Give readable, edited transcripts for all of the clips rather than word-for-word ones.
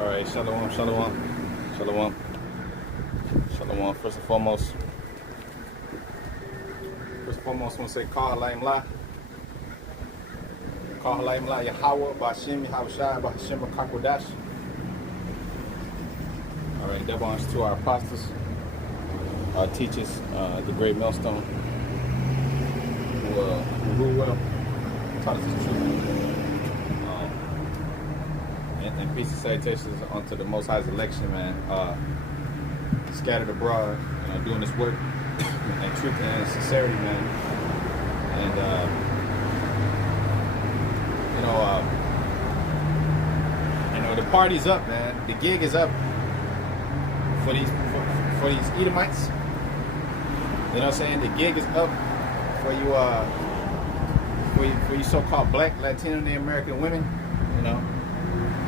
All right, shalom, shalom, shalom, shalom. First and foremost, I want to say Kah Laim La. Kah Laim La Yahweh, Bashim, Yahushai, Bashim, Kakodash. All right, that belongs to our apostles, our teachers, the great millstone, who rule well, taught us the truth. And peace and salutations unto the Most High's election, man. Scattered abroad, doing this work and truth and sincerity, man. And the party's up, man. The gig is up for these Edomites. You know what I'm saying? The gig is up for you so-called black, Latino, and American women.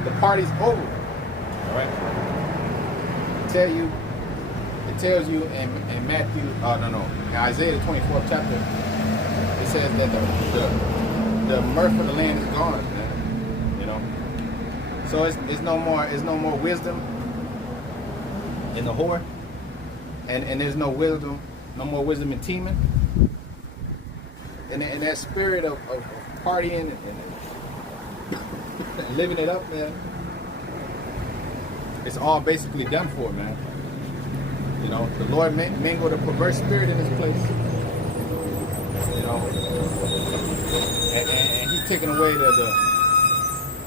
The party's over. All right. It tells you in Matthew, in Isaiah the 24th chapter, it says that the mirth of the land is gone, man. So it's no more wisdom in the whore, and there's no more wisdom in teaming, and that spirit of partying and living it up, man. It's all basically done for, man. The Lord mangled a perverse spirit in this place. And He's taking away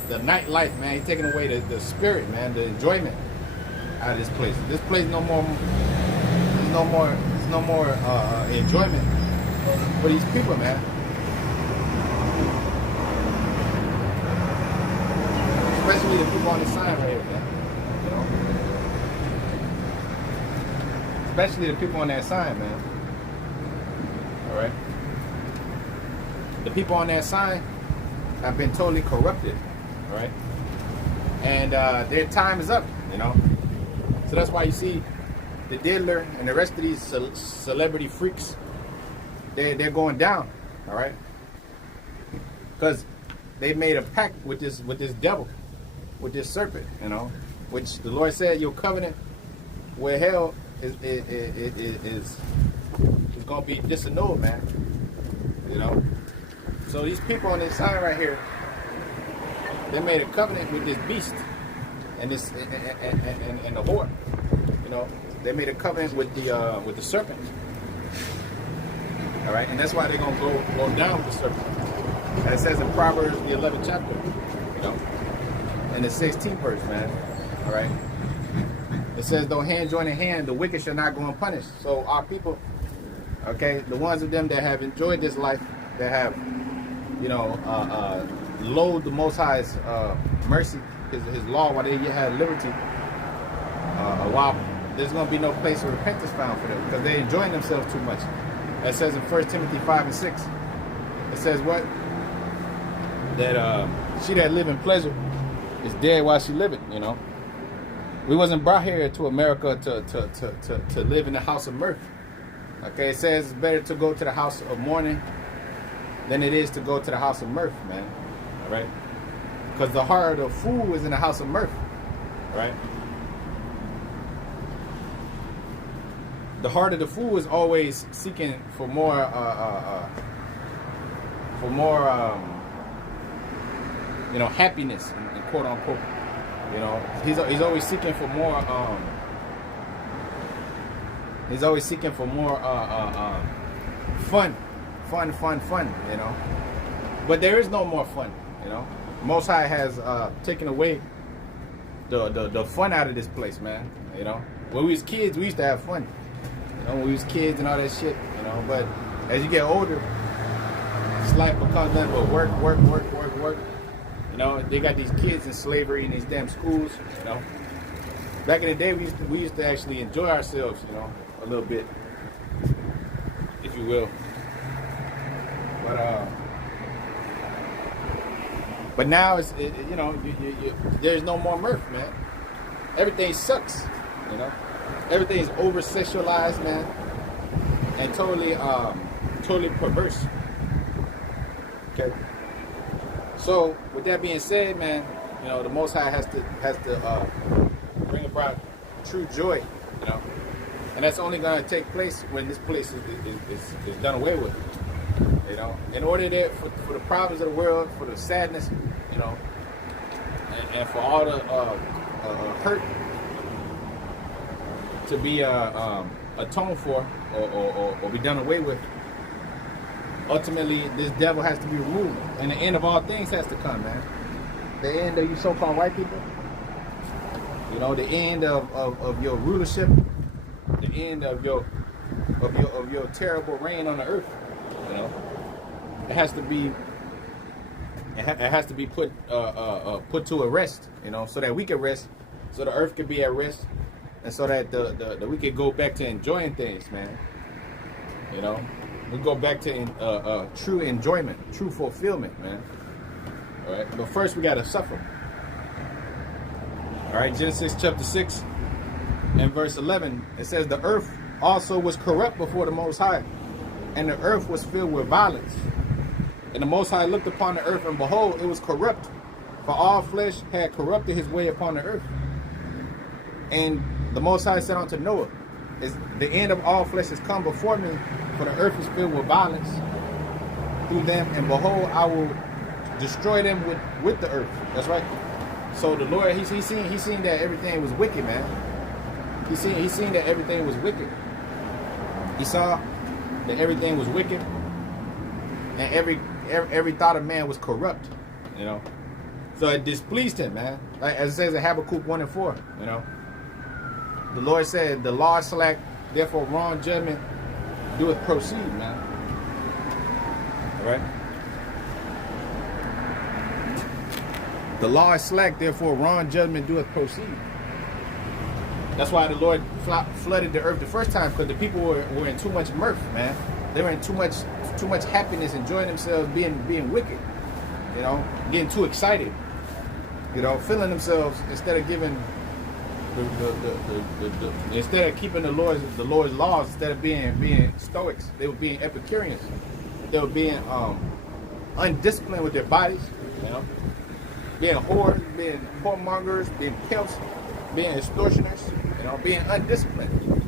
the nightlife, man. He's taking away the spirit, man, the enjoyment out of this place. This place no more enjoyment for these people, man. Especially the people on the sign right here, man. Especially the people on that sign, man. All right. The people on that sign have been totally corrupted. All right. And their time is up. So that's why you see the Diddler and the rest of these celebrity freaks. They're going down. All right. Because they made a pact with this devil, with this serpent. Which the Lord said your covenant with hell is gonna be disannulled, man. So these people on this sign right here, they made a covenant with this beast and this and the whore. They made a covenant with the serpent. All right, and that's why they're gonna go down with the serpent. And it says in Proverbs the 11th chapter, and the 16th verse, man. All right. It says, though hand join in hand, the wicked shall not go unpunished. So our people, okay, the ones of them that have enjoyed this life, that have, loathed the Most High's mercy, his law, while they yet had liberty, while there's going to be no place of repentance found for them, because they're enjoying themselves too much. That says in 1 Timothy 5 and 6. It says what? That she that live in pleasure is dead while she living, We wasn't brought here to America to live in the house of mirth. Okay, it says it's better to go to the house of mourning than it is to go to the house of mirth, man. All right? Because the heart of the fool is in the house of mirth. All right? The heart of the fool is always seeking for more, happiness, and quote unquote. He's always seeking for more. He's always seeking for more fun. But there is no more fun. Most High has taken away the fun out of this place, man. When we was kids, we used to have fun. When we was kids and all that shit. But as you get older, this life becomes nothing but work. They got these kids in slavery in these damn schools, Back in the day, we used to actually enjoy ourselves, a little bit, if you will. But now there's no more mirth, man. Everything sucks, Everything's over sexualized, man, and totally perverse. Okay. So with that being said, man, You know, the Most High has to bring about true joy. You know, and that's only going to take place when this place is done away with. You know, in order that for the problems of the world, for the sadness, you know, and for all the hurt to be atoned for or be done away with, ultimately this devil has to be removed, and the end of all things has to come, man. The end of you so-called white people, you know, the end of your rulership, the end of your terrible reign on the earth. You know, it has to be put to a rest, you know, so that we can rest, so the earth can be at rest, and so that we can go back to enjoying things, man. You know, we go back to true enjoyment, true fulfillment, man. All right, but first we gotta suffer. All right, Genesis chapter 6 and verse 11, it says, "The earth also was corrupt before the Most High, and the earth was filled with violence. And the Most High looked upon the earth, and behold, it was corrupt, for all flesh had corrupted his way upon the earth. And the Most High said unto Noah, the end of all flesh has come before me, for the earth is filled with violence through them, and behold, I will destroy them with the earth." That's right. So the Lord, he seen that everything was wicked, man. He seen that everything was wicked. He saw that everything was wicked, and every thought of man was corrupt, you know. So it displeased him, man. Like as it says in Habakkuk 1 and 4, you know. The Lord said, "The law is slack, therefore wrong judgment doeth proceed," man. All right. The law is slack, therefore wrong judgment doeth proceed. That's why the Lord flooded the earth the first time, because the people were in too much mirth, man. They were in too much happiness, enjoying themselves, being wicked, you know, getting too excited, you know, feeling themselves instead of giving instead of keeping the Lord's laws, instead of being stoics, they were being Epicureans. They were being undisciplined with their bodies, you know, being whores, being whoremongers, being pimps, being extortioners, you know, being undisciplined.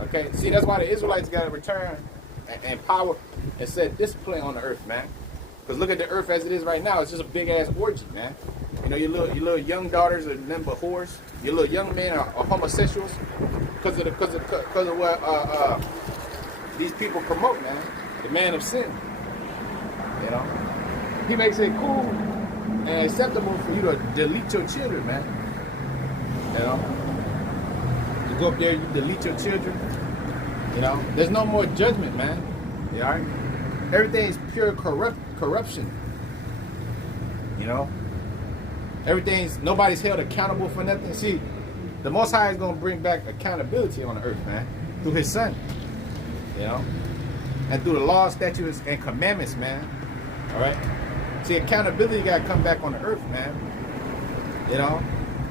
Okay, see, that's why the Israelites got to return and power and set discipline on the earth, man. Because look at the earth as it is right now. It's just a big ass orgy, man. You know, your little young daughters are nothing but whores. Your little young men are homosexuals because of what these people promote, man. The man of sin. You know, he makes it cool and acceptable for you to delete your children, man. You know, you go up there, you delete your children. You know, there's no more judgment, man. You know, everything is pure corruption. You know, nobody's held accountable for nothing. See, the Most High is going to bring back accountability on the earth, man, through His Son. You know, and through the laws, statutes, and commandments, man. All right. See, accountability got to come back on the earth, man. You know,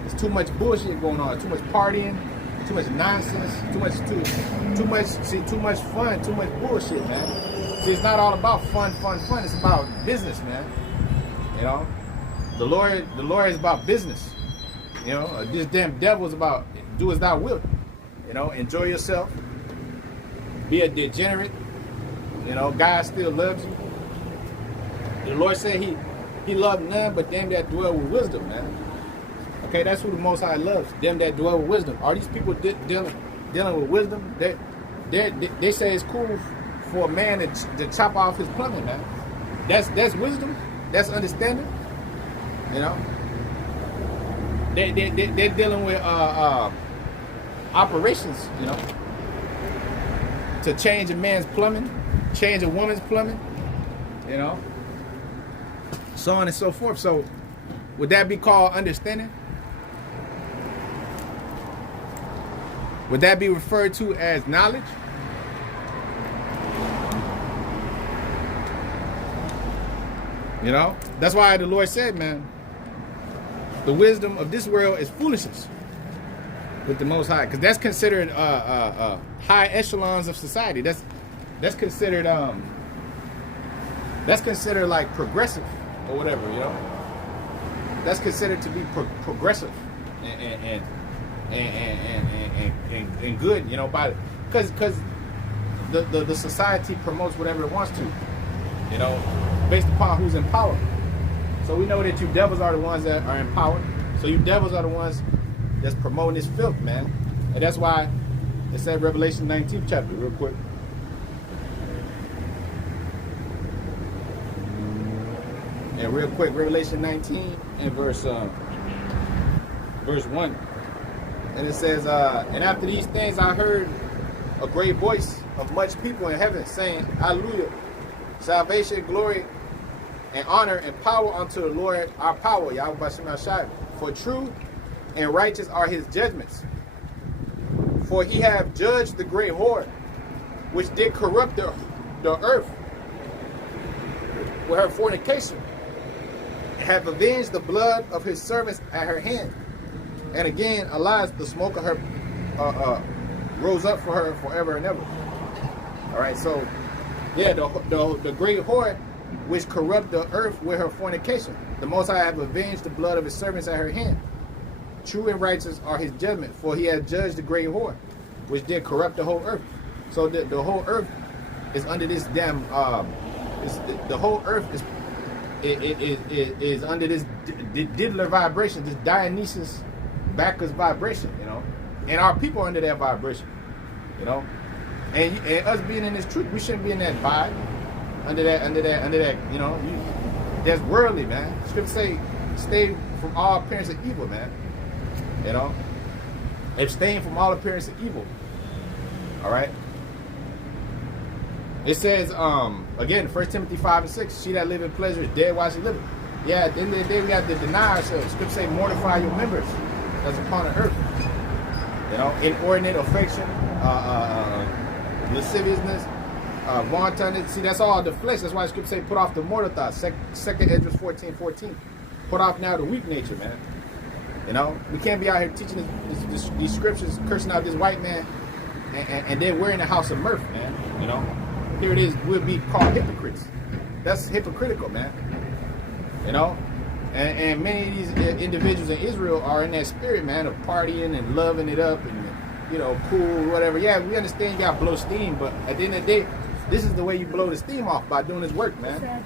there's too much bullshit going on, too much partying, too much nonsense, too much fun, too much bullshit, man. See, it's not all about fun. It's about business, man. You know, the Lord is about business. You know, this damn devil is about do as thou wilt. You know, enjoy yourself. Be a degenerate. You know, God still loves you. The Lord said He loved none but them that dwell with wisdom, man. Okay, that's who the Most High loves. Them that dwell with wisdom. Are these people dealing with wisdom? They say it's cool for a man to chop off his plumbing, man. That's wisdom. That's understanding. You know. They're dealing with operations, you know, to change a man's plumbing, change a woman's plumbing, you know, so on and so forth. So would that be called understanding? Would that be referred to as knowledge? You know, that's why the Lord said, man, the wisdom of this world is foolishness with the Most High, because that's considered high echelons of society. That's considered like progressive or whatever, you know. that's considered to be progressive and good, you know, by because the society promotes whatever it wants to, you know, based upon who's in power. So we know that you devils are the ones that are in power. So you devils are the ones that's promoting this filth, man. And that's why it said Revelation 19th chapter, real quick. And real quick, Revelation 19 and verse 1. And it says, and after these things I heard a great voice of much people in heaven saying, Hallelujah, salvation, glory, and honor and power unto the Lord our power, Yahweh Bashem Hashai. For true and righteous are his judgments. For he hath judged the great whore, which did corrupt the earth with her fornication, and have avenged the blood of his servants at her hand. And again, Elias, the smoke of her rose up for her forever and ever. All right, so yeah, the great whore which corrupt the earth with her fornication. The Most High have avenged the blood of his servants at her hand. True and righteous are his judgment, for he has judged the great whore, which did corrupt the whole earth. So the whole earth is under this damn. The whole earth is under this Diddler vibration, this Dionysus Bacchus vibration, you know, and our people are under that vibration, you know, and us being in this truth, we shouldn't be in that vibe. Under that, you know, that's worldly, man. Scripture say, stay from all appearance of evil, man. You know, abstain from all appearance of evil. All right. It says, again, 1 Timothy 5:6, she that live in pleasure is dead while she liveth. Yeah, at the end of the day, we have to deny ourselves. Scripture say, mortify your members that's upon the earth. You know, inordinate affection, lasciviousness, wantonness. See, that's all the flesh. That's why the scripture say, put off the mortal thoughts. 2 Esdras 14:14. Put off now the weak nature, man. You know, we can't be out here teaching these scriptures, cursing out this white man, and then we're in the house of mirth, man. You know, here it is, we'll be called hypocrites. That's hypocritical, man. You know, and many of these individuals in Israel are in that spirit, man, of partying and loving it up and, you know, cool, whatever. Yeah, we understand you gotta blow steam, but at the end of the day, this is the way you blow the steam off, by doing this work, man. At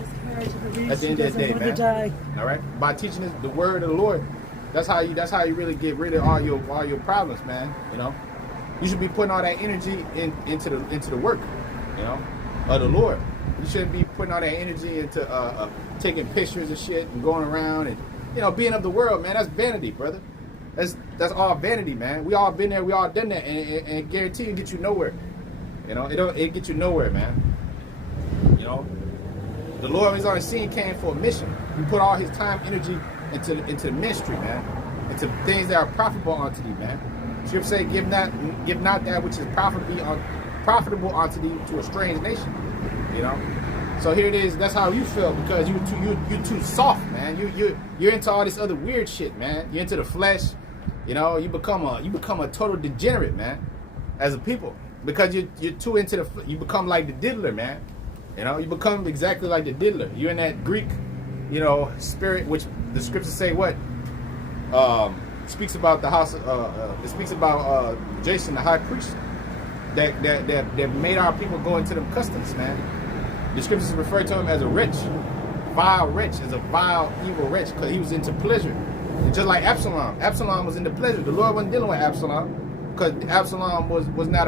the end of the day, man. All right, by teaching us the word of the Lord. That's how you really get rid of all your problems, man. You know, you should be putting all that energy into the work, you know, of the Lord. You shouldn't be putting all that energy into taking pictures and shit and going around and, you know, being of the world, man. That's vanity, brother. That's all vanity, man. We all been there, we all done that, and guarantee it get you nowhere. You know, it get you nowhere, man. You know, the Lord, when he's on the scene, came for a mission. He put all his time, energy into the ministry, man, into things that are profitable unto thee, man. Scripture say, give not that which is profitable unto thee to a strange nation. You know, so here it is. That's how you feel, because you too soft, man. You're into all this other weird shit, man. You're into the flesh. You know, you become a total degenerate, man, as a people, because you're too into you become like the Diddler, man. You know, you become exactly like the Diddler. You're in that Greek, you know, spirit, which the scriptures say what speaks about the house. It speaks about Jason, the high priest, that made our people go into them customs, man. The scriptures refer to him as a wretch, vile wretch, as a vile, evil wretch, because he was into pleasure. And just like Absalom. Absalom was into pleasure. The Lord wasn't dealing with Absalom, because Absalom was not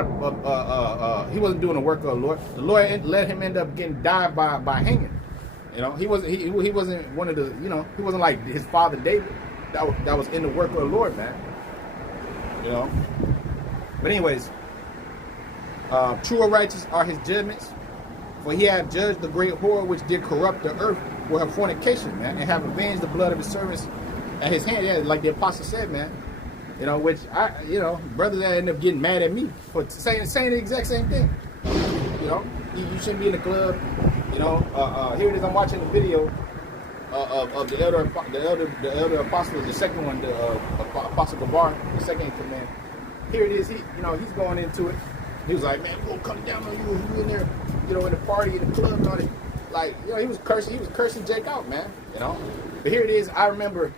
he wasn't doing the work of the Lord. The Lord let him end up getting died by hanging. You know, he wasn't one of the, you know, he wasn't like his father David that was in the work of the Lord, man. You know. But anyways, true or righteous are his judgments, for he hath judged the great whore which did corrupt the earth with her fornication, man, and have avenged the blood of his servants at his hand. Yeah, like the apostle said, man. You know, which you know, brothers that end up getting mad at me for saying the exact same thing. You know, you shouldn't be in the club. You know, here it is. I'm watching the video of the elder apostle, the second one, the Apostle Gabar, the second in command. Here it is. He's going into it. He was like, man, we're gonna come down on you. You in there, you know, in the party, in the club, and all that. Like, you know, he was cursing Jake out, man. You know. But here it is. I remember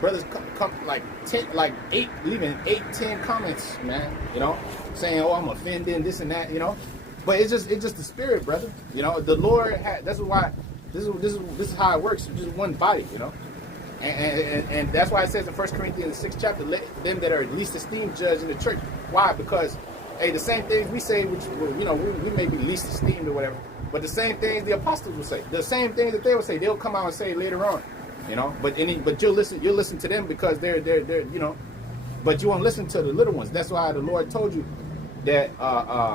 brothers come like 10, like 8, leaving 8, 10 comments, man. You know, saying, "Oh, I'm offending this and that." You know, but it's just the spirit, brother. You know, the Lord had. That's why this is how it works. It's just one body. You know, and that's why it says in 1 Corinthians 6th chapter, let them that are least esteemed judge in the church. Why? Because hey, the same things we say, which you know, we may be least esteemed or whatever, but the same things the apostles will say, the same things that they will say, they'll come out and say later on. You know, but you'll listen to them because they're you know, but you won't listen to the little ones. That's why the Lord told you that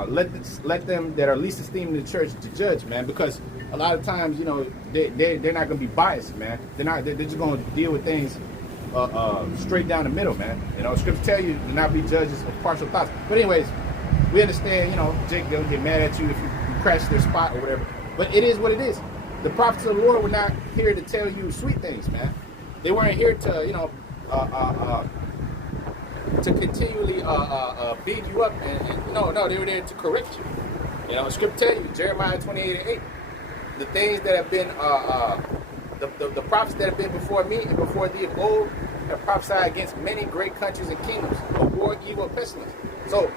let them that are least esteemed in the church to judge, man. Because a lot of times, you know, they're not gonna be biased, man. They're just gonna deal with things straight down the middle, man. You know, scripture tell you to not be judges of partial thoughts. But anyways, we understand. You know, Jake, they'll get mad at you if you crash their spot or whatever. But it is what it is. The prophets of the Lord were not here to tell you sweet things, man. They weren't here to, you know, to continually beat you up. And no, they were there to correct you. You know, Scripture tell you, Jeremiah 28:8, the things that have been, the prophets that have been before me and before thee of old have prophesied against many great countries and kingdoms of war, evil, and pestilence. So,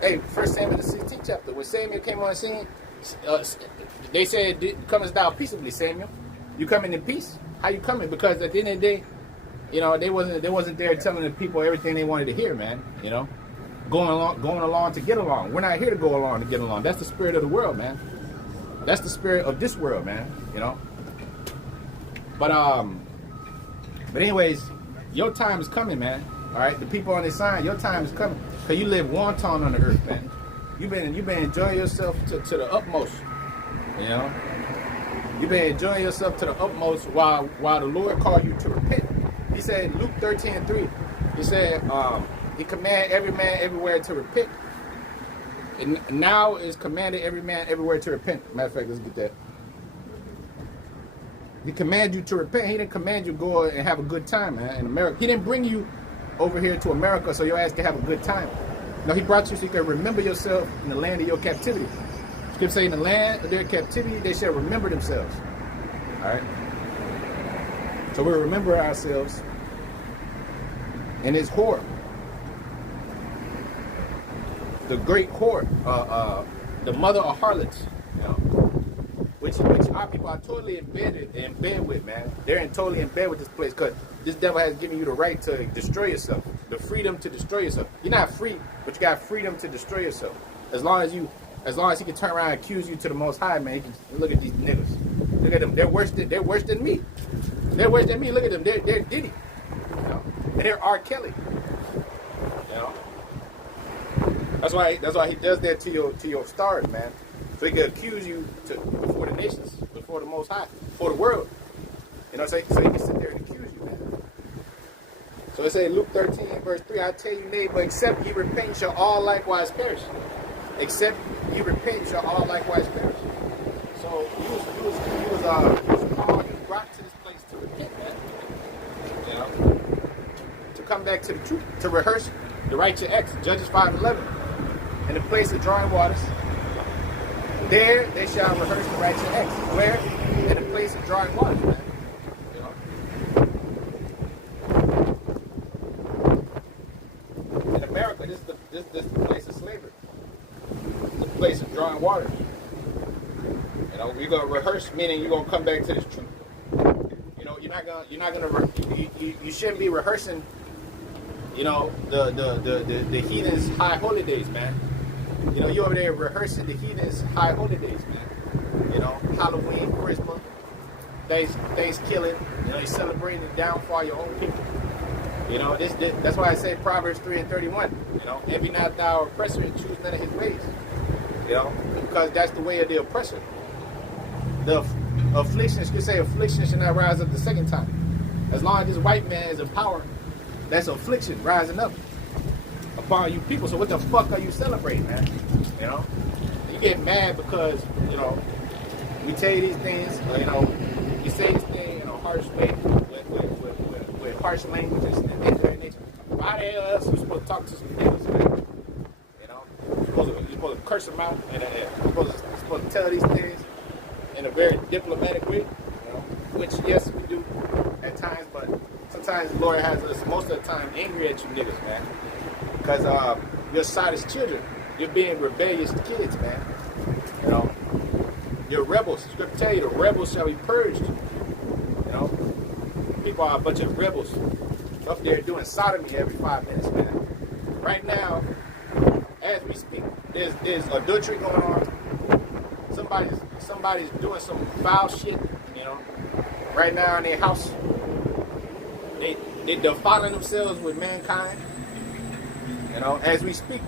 hey, 1 Samuel the 16th chapter, when Samuel came on the scene, they said, "Comest thou peaceably, Samuel? You coming in peace? How you coming?" Because at the end of the day, you know, they wasn't there telling the people everything they wanted to hear, man. You know, going along to get along. We're not here to go along to get along. That's the spirit of the world, man. That's the spirit of this world, man. You know. But anyways, your time is coming, man. All right, the people on this side, your time is coming. Cause you live wanton on the earth, man. You've been enjoying yourself to the utmost. You know, you've been enjoying yourself to the utmost while the Lord called you to repent. He said, Luke 13:3, he said, he commanded every man everywhere to repent. And now is commanded every man everywhere to repent. Matter of fact, let's get that. He commanded you to repent. He didn't command you to go and have a good time, man, in America. He didn't bring you over here to America so your ass can have a good time. No, he brought you so you can remember yourself in the land of your captivity. Scripture say in the land of their captivity, they shall remember themselves. All right? So we remember ourselves in his whore. The great whore, the mother of harlots, you know, which our people are totally in bed with, man. They're totally in bed with this place because this devil has given you the right to destroy yourself, the freedom to destroy yourself. You're not free, but you got freedom to destroy yourself. As long as he can turn around and accuse you to the Most High, man, he can look at these niggas. Look at them. They're worse than me. They're worse than me. Look at them. They're Diddy. You know? And they're R. Kelly. You know? That's why he does that to your stars, man. So he can accuse you before the nations, before the Most High, before the world. You know, so he can sit there and accuse you, man. So it says Luke 13:3, I tell you, neighbor, except ye repent, shall all likewise perish. Except ye repent, shall all likewise perish. So he was called and brought to this place to repent, man. You know, to come back to the truth, to rehearse the righteous acts. Judges 5:11. In the place of drawing waters, there they shall rehearse the righteous acts. Where? In the place of drawing waters, man. You know? In America, this is the place of slavery. The place of drawing waters. You know, we're gonna rehearse, meaning you're gonna come back to this truth. You know, you shouldn't be rehearsing, you know, the heathens' high holy days, man. You know, you over there rehearsing the heathens' high holy days, man. You know, Halloween, Christmas, Thanksgiving. You know, you're celebrating the downfall of your own people. You know, that's why I say Proverbs 3:31. You know, envy not thou oppressor and choose none of his ways. You know, because that's the way of the oppressor. The affliction, you say affliction should not rise up the second time. As long as this white man is in power, that's affliction rising up upon you people. So what the fuck are you celebrating, man? You know, you get mad because, you know, we tell you these things, you know, you say this thing in a harsh way with harsh languages and things of that nature. Why the hell else are you supposed to talk to some niggas, man? You know, you're supposed to curse them out and you're supposed to tell these things in a very diplomatic way, you know, which yes we do at times, but sometimes times the Lord has us most of the time angry at you niggas, man. Because you're childish children. You're being rebellious kids, man. You know? You're rebels. Scripture tell you the rebels shall be purged. You know? People are a bunch of rebels. Up there doing sodomy every 5 minutes, man. Right now, as we speak, there's adultery going on. Somebody's doing some foul shit, you know. Right now in their house, they're defiling themselves with mankind, you know, as we speak.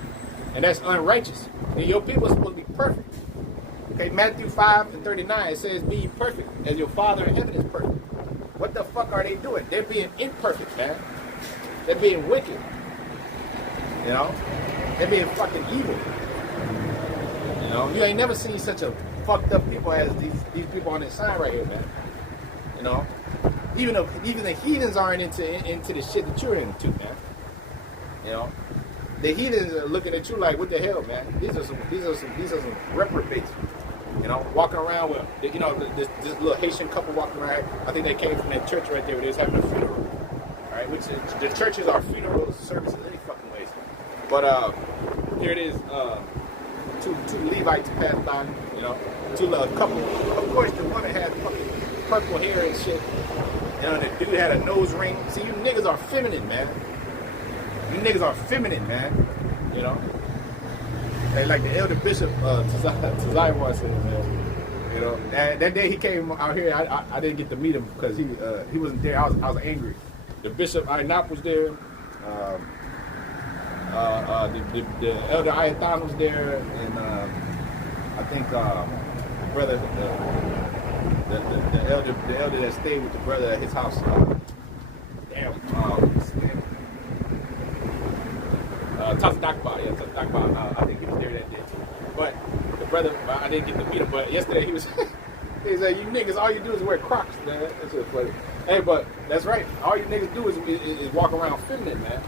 And that's unrighteous. And your people are supposed to be perfect. Okay, Matthew 5:39, it says, be ye perfect, as your Father in heaven is perfect. What the fuck are they doing? They're being imperfect, man. They're being wicked. You know? They're being fucking evil. You know? You ain't never seen such a fucked up people as these people on this sign right here, man. You know? Even the heathens aren't into the shit that you're into, man. You know? The heathens are looking at you like, what the hell, man? These are some reprobates. You know, walking around with, you know, this little Haitian couple walking around. I think they came from that church right there where they was having a funeral. All right, which is, the churches are funeral services any fucking ways. But here it is. Two Levites passed by. You know, a couple. Of course, the woman had fucking purple hair and shit. You know, the dude had a nose ring. See, you niggas are feminine, man. You niggas are feminine, man. You know. And like the elder bishop Tazaiwan said, man, you know, that day he came out here, I didn't get to meet him because he wasn't there. I was angry. The bishop Inap was there. The elder Ayathan was there, and I think the brother, the elder that stayed with the brother at his house. Tazadakba, yeah, Tazadakba. I think he was there that day too. But the brother, I didn't get to meet him. But yesterday he was, he said, "You niggas, all you do is wear Crocs, man." That's just funny. Hey, but that's right. All you niggas do is walk around feminine, man.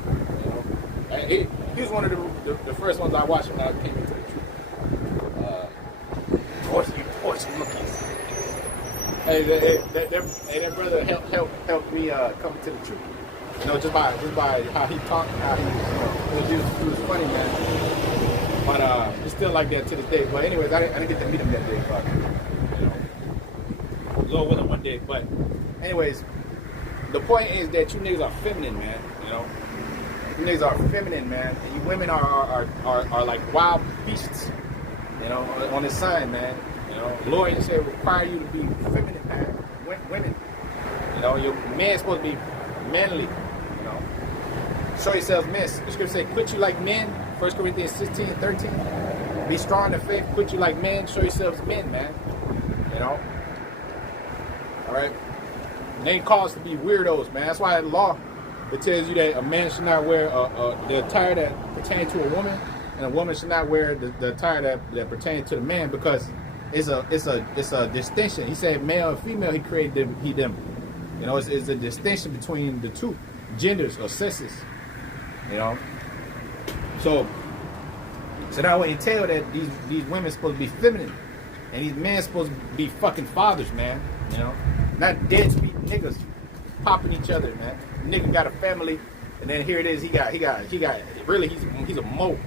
You know, and he was one of the first ones I watched when I came into the truth. Torch monkeys. Hey, that brother helped me come to the truth. You know, just by how he talked, how he was funny, man. But it's still like that to this day. But anyways, I didn't get to meet him that day. But you know, go with him one day. But anyways, the point is that you niggas are feminine, man. You know, you niggas are feminine, man. And you women are like wild beasts. You know, on this sign, man. You know, Lord said require you to be feminine, man. Women. You know, your man's supposed to be manly. Show yourselves men. The scripture says, quit you like men. 1 Corinthians 16:13. Be strong in faith. Quit you like men. Show yourselves men, man. You know? Alright? They ain't called us to be weirdos, man. That's why the law, it tells you that a man should not wear the attire that pertains to a woman, and a woman should not wear the attire that pertains to the man, because it's a distinction. He said male and female, he created them. You know, it's a distinction between the two genders or sexes. You know, so that would entail that these women supposed to be feminine, and these men supposed to be fucking fathers, man. You know, not dead speed niggas popping each other, man. Nigga got a family, and then here it is. He got. Really, he's a mo.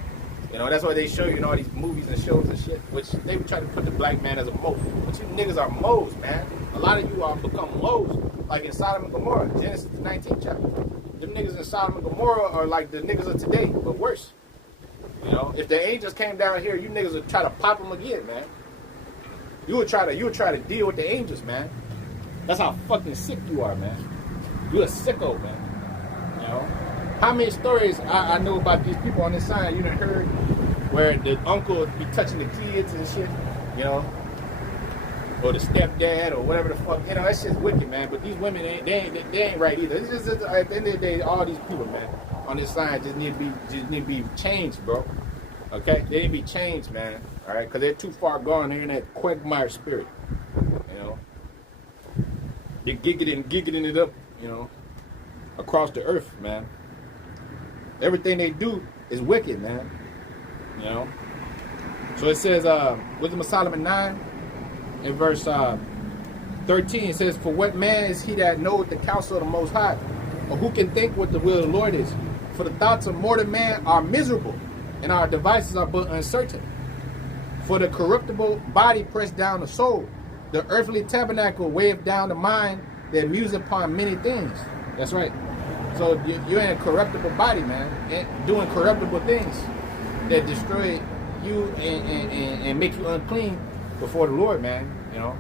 You know, that's why they show you in all these movies and shows and shit. Which they try to put the black man as a mo, but you niggas are mo's, man. A lot of you are become mo's, like in Sodom and Gomorrah, Genesis 19th chapter. Them niggas in Sodom and Gomorrah are like the niggas of today, but worse. You know, if the angels came down here, you niggas would try to pop them again, man. You would try to deal with the angels, man. That's how fucking sick you are, man. You a sicko, man. You know, how many stories I know about these people on this side you done heard where the uncle would be touching the kids and shit, you know, or the stepdad or whatever the fuck, you know, that shit's wicked, man. But these women they ain't right either. It's just at the end of the day, all these people, man, on this side just need to be changed, bro. Okay, they need to be changed, man. All right, because they're too far gone. They're in that Quagmire spirit, you know. They're giggling it up, you know, across the earth, man. Everything they do is wicked, man. You know. So it says, Wisdom of Solomon 9. In verse 13, it says, for what man is he that knoweth the counsel of the Most High, Or who can think what the will of the Lord is? For the thoughts of mortal man are miserable, and our devices are but uncertain. For the corruptible body pressed down the soul, the earthly tabernacle weigheth down the mind that muse upon many things. That's right. So you're in a corruptible body, man, and doing corruptible things that destroy you and make you unclean before the Lord, man. You know,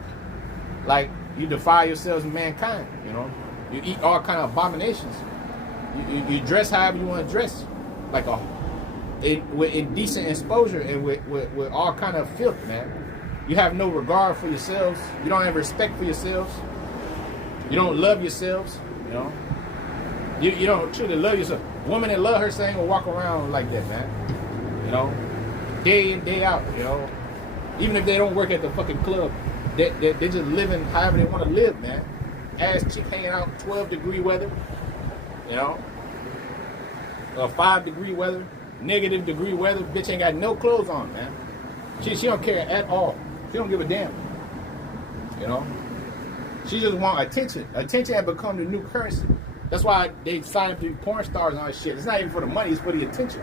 like you defile yourselves with mankind. You know, you eat all kind of abominations. You dress however you want to dress, like with indecent exposure and with all kind of filth, man. You have no regard for yourselves. You don't have respect for yourselves. You don't love yourselves. You know, you don't truly love yourself. Women that love herself ain't gonna walk around like that, man. You know, day in, day out. You know, even if they don't work at the fucking club, they're just living however they want to live, man. Ass cheek hanging out, 12-degree weather. You know, 5-degree weather, -degree weather. Bitch ain't got no clothes on, man. She don't care at all. She don't give a damn. You know, she just want attention. Attention has become the new currency. That's why they sign up to be porn stars and all that shit. It's not even for the money, it's for the attention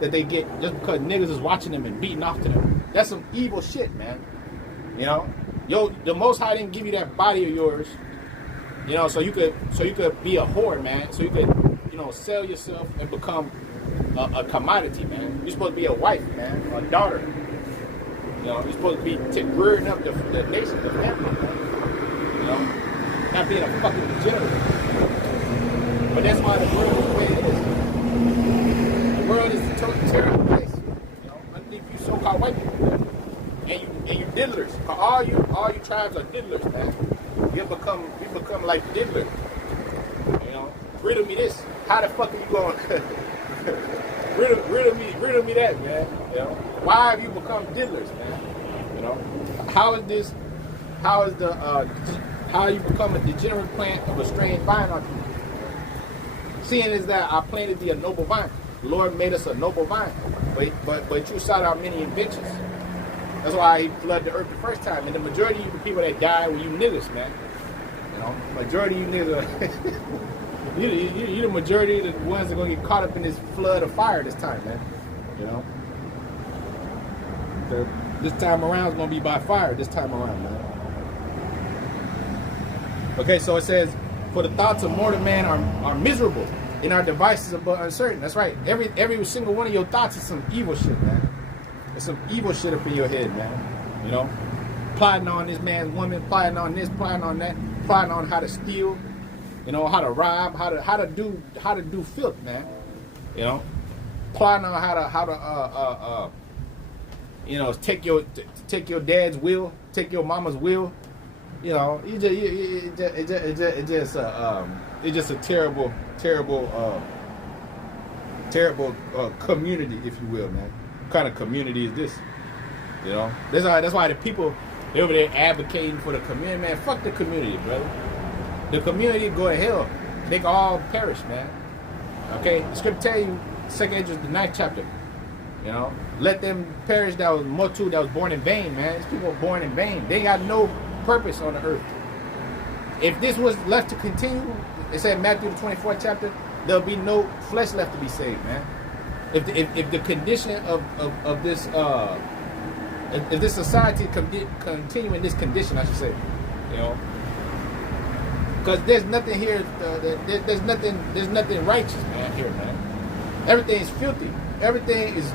that they get just because niggas is watching them and beating off to them. That's some evil shit, man. You know, the Most High didn't give you that body of yours, you know, so you could be a whore, man. So you could, you know, sell yourself and become a commodity, man. You're supposed to be a wife, man, a daughter. You know, you're supposed to be rearing up the nation, the family, man. You know, not being a fucking degenerate. But that's why the world is the way it is. The world is a terrible place. You know, underneath you so-called white people, man. And you diddlers. All you tribes are diddlers, man. You become like Diddler. You know, riddle me this. How the fuck are you going? riddle me that, man. You know, why have you become diddlers, man? You know, how you become a degenerate plant of a strange vine on you? Seeing is that I planted thee a noble vine. The Lord made us a noble vine, but you sought out many inventions. That's why He flooded the earth the first time. And the majority of the people that died were you niggas, man. You know, majority of you niggas are you the majority of the ones that are gonna get caught up in this flood of fire this time, man. You know, this time around is gonna be by fire. This time around, man. Okay, so it says, for the thoughts of mortal man are miserable, and our devices are but uncertain. That's right. Every single one of your thoughts is some evil shit, man. There's some evil shit up in your head, man. You know, plotting on this man's woman, plotting on this, plotting on that, plotting on how to steal, you know, how to rob, how to do filth, man. You know, plotting on how to you know, take your dad's will, take your mama's will. You know, it's just a terrible community, if you will, man. What kind of community is this? You know, that's why the people over there advocating for the community, man. Fuck the community, brother. The community go to hell. They can all perish, man. Okay, the scripture tell you, 2nd Ezra, the 9th chapter. You know, let them perish that was multitude that was born in vain, man. These people were born in vain. They got no purpose on the earth. If this was left to continue, it said in Matthew the 24th chapter, there'll be no flesh left to be saved, man. If the condition of this if this society continue in this condition, I should say, you know, because there's nothing here. There's nothing righteous, man. Here, man. Everything is filthy. Everything is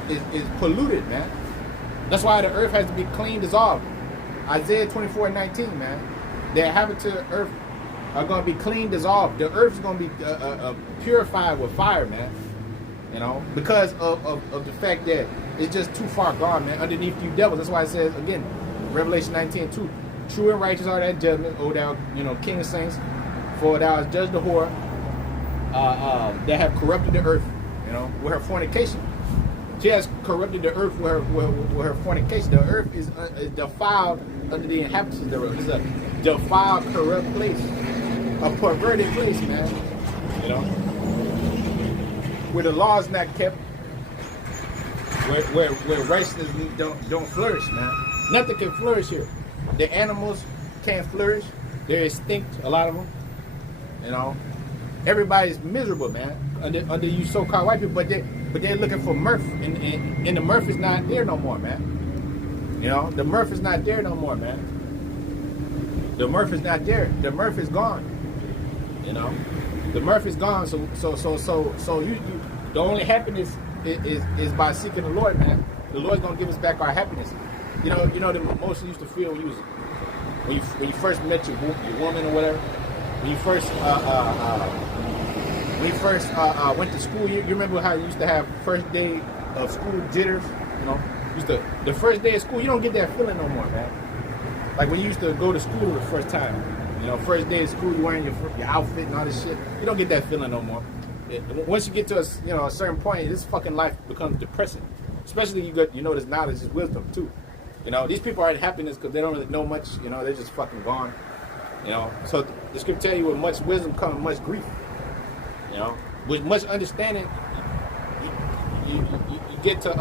polluted, man. That's why the earth has to be clean, dissolved. Isaiah 24:19, man. The inhabitants of the earth are going to be clean, dissolved. The earth is going to be purified with fire, man. You know, because of the fact that it's just too far gone, man, underneath you devils. That's why it says, again, Revelation 19:2, true and righteous are that judgment, O thou, you know, King of saints, for thou hast judged the whore that have corrupted the earth, you know, with her fornication. She has corrupted the earth with her fornication. The earth is defiled under the inhabitants thereof. It's a defiled, corrupt place, a perverted place, man. You know, where the law is not kept, where righteousness don't flourish, man. Nothing can flourish here. The animals can't flourish. They're extinct, a lot of them. You know, Everybody's miserable, man, under you so-called white people, but they're looking for mirth, and the mirth is not there no more, man. You know, the mirth is not there no more, man. The mirth is not there. The mirth is gone. You know, the mirth is gone. So you the only happiness is by seeking the Lord, man. The Lord's gonna give us back our happiness. You know the most you used to feel when you first met your woman or whatever. When you first went to school, you remember how you used to have first day of school jitters? You know, the first day of school, you don't get that feeling no more, man. Like when you used to go to school the first time, you know, first day of school, you wearing your outfit and all this shit. You don't get that feeling no more. Once you get to a certain point, this fucking life becomes depressing. Especially you know this knowledge is wisdom too. You know, these people are in happiness because they don't really know much. You know, they're just fucking gone. You know, so the scripture tell you with much wisdom comes much grief. You know, with much understanding, you get to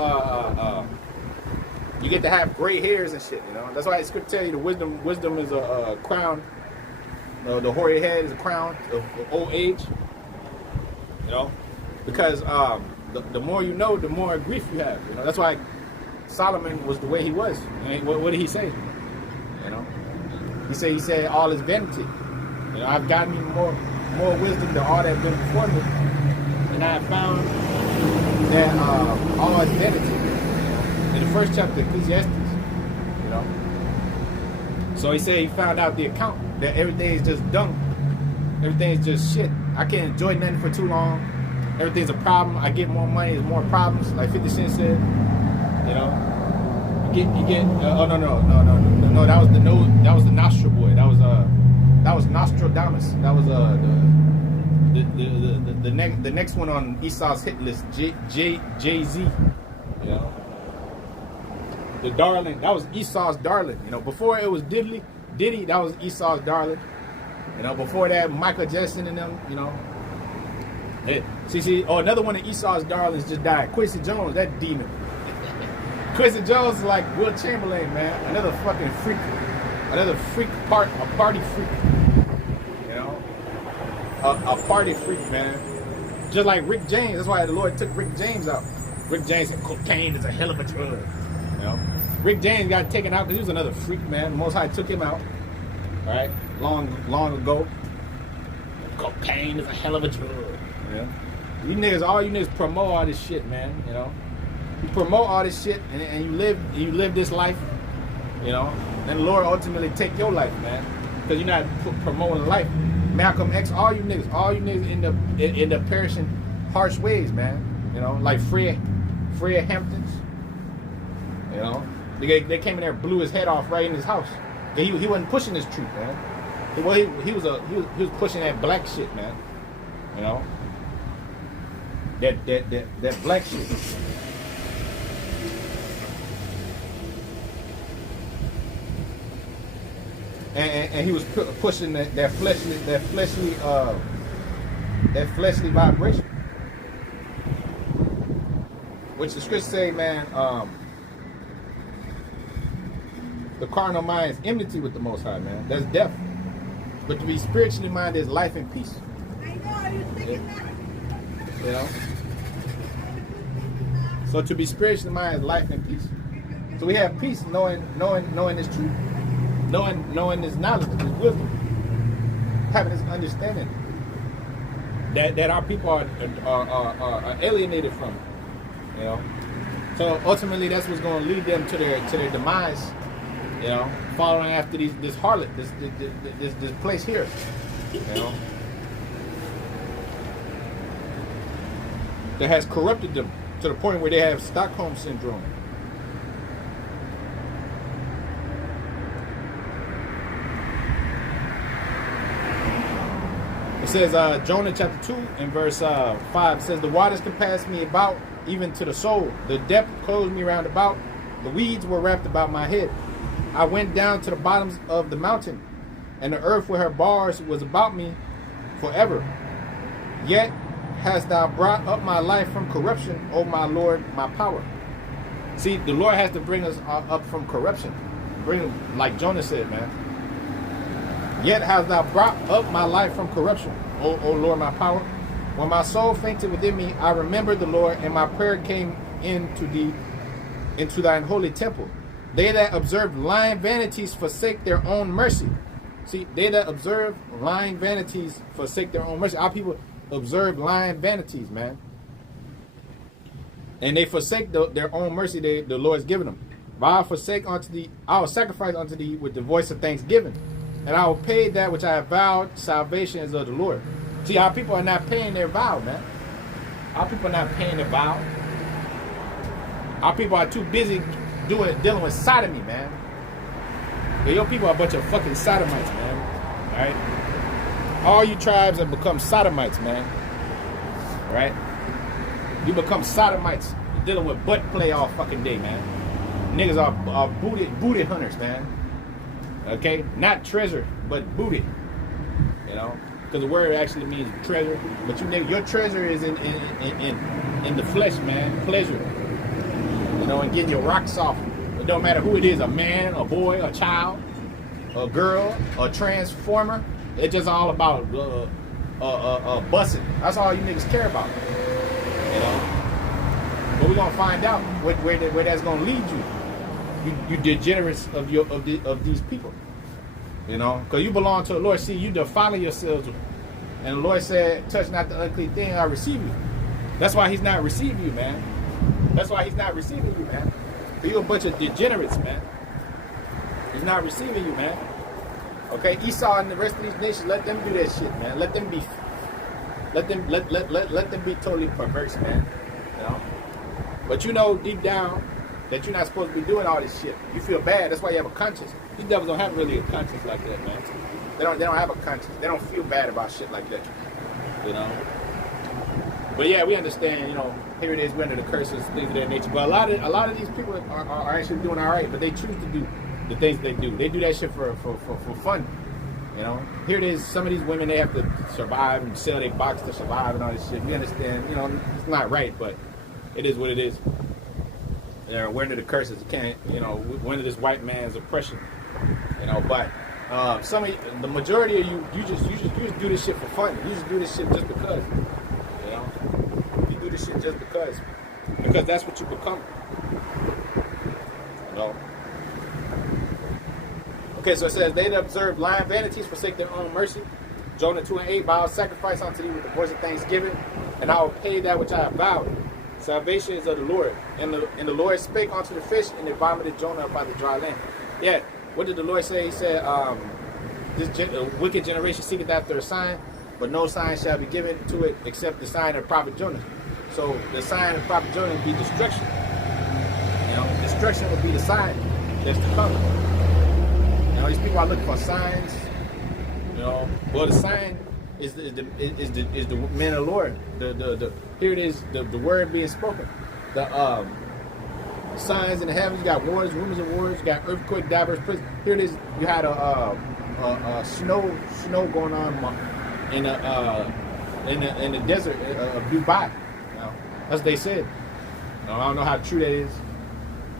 have gray hairs and shit. You know, that's why the scripture tell you the wisdom is a crown. The hoary head is a crown of old age. You know, because the more you know, the more grief you have. You know, that's why Solomon was the way he was. I mean, what did he say? You know. He said all is vanity. You know, I've gotten more wisdom than all that been before me, and I have found that all is vanity. You know, in the first chapter, Ecclesiastes. You know, so he said he found out the account that everything is just dung, everything is just shit. I can't enjoy nothing for too long. Everything's a problem. I get more money, there's more problems. Like 50 Cent said. You know. You get oh no, that was the Nostril boy. That was Nostradamus. That was the next one on Esau's hit list, Jay-Z. You know, the darling. That was Esau's darling. You know, before it was Diddy, that was Esau's darling. You know, before that, Michael Jackson and them. You know, see. Oh, another one of Esau's darlings just died. Quincy Jones, that demon. Quincy Jones is like Will Chamberlain, man. Another fucking freak. Another freak a party freak. You know? A party freak, man. Just like Rick James. That's why the Lord took Rick James out. Rick James said cocaine is a hell of a drug. You know? Rick James got taken out because he was another freak, man. The Most High took him out. Right? Long ago. Cocaine is a hell of a drug. Yeah. All you niggas promote all this shit, man. You know? You promote all this shit and you live this life, you know, and the Lord ultimately take your life, man, because you're not promoting life. Malcolm X, all you niggas end up perishing harsh ways, man. You know, like Fred Hamptons. You know, they came in there, blew his head off right in his house. He wasn't pushing this truth, man. He was pushing that black shit, man. You know, that black shit. And he was pushing that fleshly vibration, which the scriptures say, man. The carnal mind is enmity with the Most High, man. That's death. But to be spiritually minded is life and peace. I know. You know. So to be spiritually minded is life and peace. So we have peace, knowing this truth. Knowing this knowledge, this wisdom, having this understanding that our people are alienated from it, you know. So ultimately, that's what's going to lead them to their demise, you know, following after this harlot, this place here, you know, that has corrupted them to the point where they have Stockholm syndrome. It says, Jonah chapter 2 and verse 5 says, the waters compassed me about, even to the soul. The depth closed me round about. The weeds were wrapped about my head. I went down to the bottoms of the mountain, and the earth with her bars was about me forever. Yet hast thou brought up my life from corruption, O my Lord, my power. See, the Lord has to bring us up from corruption. Bring, like Jonah said, man. Yet hast thou brought up my life from corruption, O Lord, my power. When my soul fainted within me, I remembered the Lord, and my prayer came into thine holy temple. They that observe lying vanities forsake their own mercy. See, they that observe lying vanities forsake their own mercy. Our people observe lying vanities, man. And they forsake their own mercy the Lord has given them. But I will sacrifice unto thee with the voice of thanksgiving. And I will pay that which I have vowed. Salvation is of the Lord. See, our people are not paying their vow, man. Our people are not paying their vow. Our people are too busy dealing with sodomy, man. Yeah, your people are a bunch of fucking sodomites, man. All right? All you tribes have become sodomites, man. All right? You become sodomites. You're dealing with butt play all fucking day, man. Niggas are booty hunters, man. Okay? Not treasure, but booty. You know? Because the word actually means treasure. But your treasure is in the flesh, man. Pleasure. You know, and getting your rocks off. It don't matter who it is, a man, a boy, a child, a girl, a transformer. It's just all about bussing. That's all you niggas care about. You know? But we're gonna find out where that's gonna lead you. You degenerates of these people. You know? Because you belong to the Lord. See, you defiling yourselves. And the Lord said, touch not the unclean thing, I receive you. That's why he's not receiving you, man. That's why he's not receiving you, man. You're a bunch of degenerates, man. He's not receiving you, man. Okay, Esau and the rest of these nations, let them do that shit, man. Let them be totally perverse, man. You know? But you know deep down that you're not supposed to be doing all this shit. You feel bad, that's why you have a conscience. These devils don't have really a conscience like that, man. They don't have a conscience. They don't feel bad about shit like that. You know? But yeah, we understand, you know, here it is, we're under the curses, things of that nature. But a lot of these people are actually doing all right, but they choose to do the things they do. They do that shit for fun. You know, here it is. Some of these women, they have to survive and sell their box to survive and all this shit. We understand, you know, it's not right, but it is what it is. We're under the curses. You can't, you know, we're under this white man's oppression. You know, but the majority of you just do this shit for fun. You just do this shit just because. You do this shit just because that's what you become. You know. Okay, so it says, they that observe lying vanities forsake their own mercy. Jonah 2:8, but I will sacrifice unto thee with the voice of thanksgiving, and I will pay that which I have vowed. Salvation is of the Lord. And the Lord spake unto the fish, and they vomited Jonah up by the dry land. Yeah, what did the Lord say? He said, this wicked generation seeketh after a sign, but no sign shall be given to it except the sign of prophet Jonah. So the sign of prophet Jonah would be destruction. You know, destruction would be the sign that's to come. You know, these people are looking for signs. You know, well, the sign is the man of the Lord. Here it is, the word being spoken. The signs in the heavens. You got wars, rumors of wars. You got earthquake, divers, prison. Here it is. You had a snow going on in the desert of Dubai. You know, that's what they said. You know, I don't know how true that is.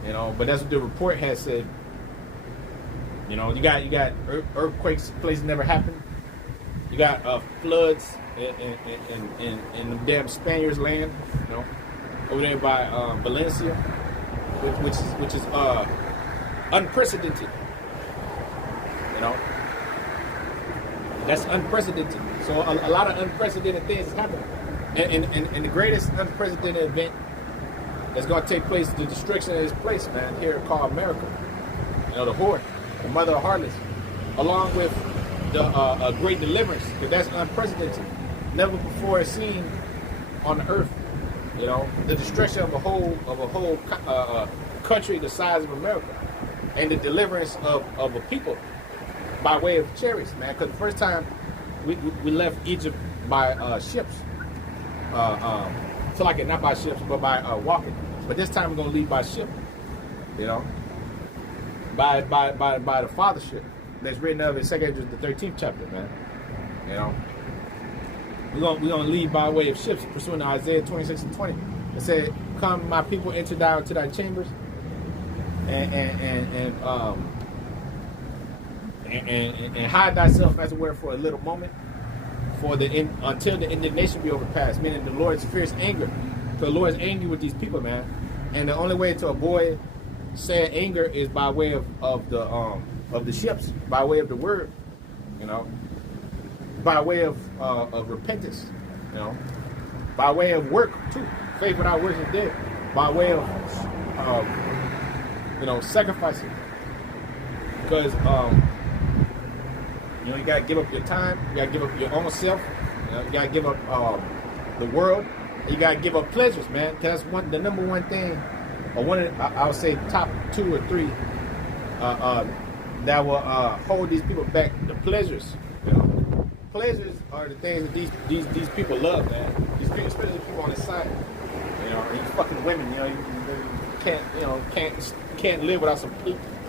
You know, but that's what the report has said. You know, you got earthquakes, places never happened. You got floods in the damn Spaniards' land. You know, over there by Valencia, which is unprecedented. You know, that's unprecedented. So a lot of unprecedented things is happening, and the greatest unprecedented event that's going to take place is the destruction of this place, man, here called America. You know, the whore, the mother of harlots, along with the great deliverance, because that's unprecedented, never before seen on the earth. You know, the destruction of a whole country the size of America, and the deliverance of a people by way of chariots, man. Because the first time we left Egypt by ships, so like it, not by ships, but by walking. But this time we're gonna leave by ship. You know, by the fathership that's written of in 2 Corinthians the 13th chapter, man. You know, we're gonna leave by way of ships, pursuing Isaiah 26:20. It said, "Come, my people, enter down to thy chambers, and hide thyself, as it were, for a little moment. until the indignation be overpassed, meaning the Lord's fierce anger. So the Lord's angry with these people, man. And the only way to avoid said anger is by way of the ships, by way of the word, you know, by way of repentance, you know, by way of work too. Faith without works is dead. By way of sacrificing. Because you gotta give up your time, you gotta give up your own self, you gotta give up the world, you gotta give up pleasures, man. Cause that's the number one thing, or one of I would say top 2 or 3 that will hold these people back. The pleasures, you know. Pleasures are the things that these people love, man. These people, especially people on the side, you know, these fucking women, you know, can't live without some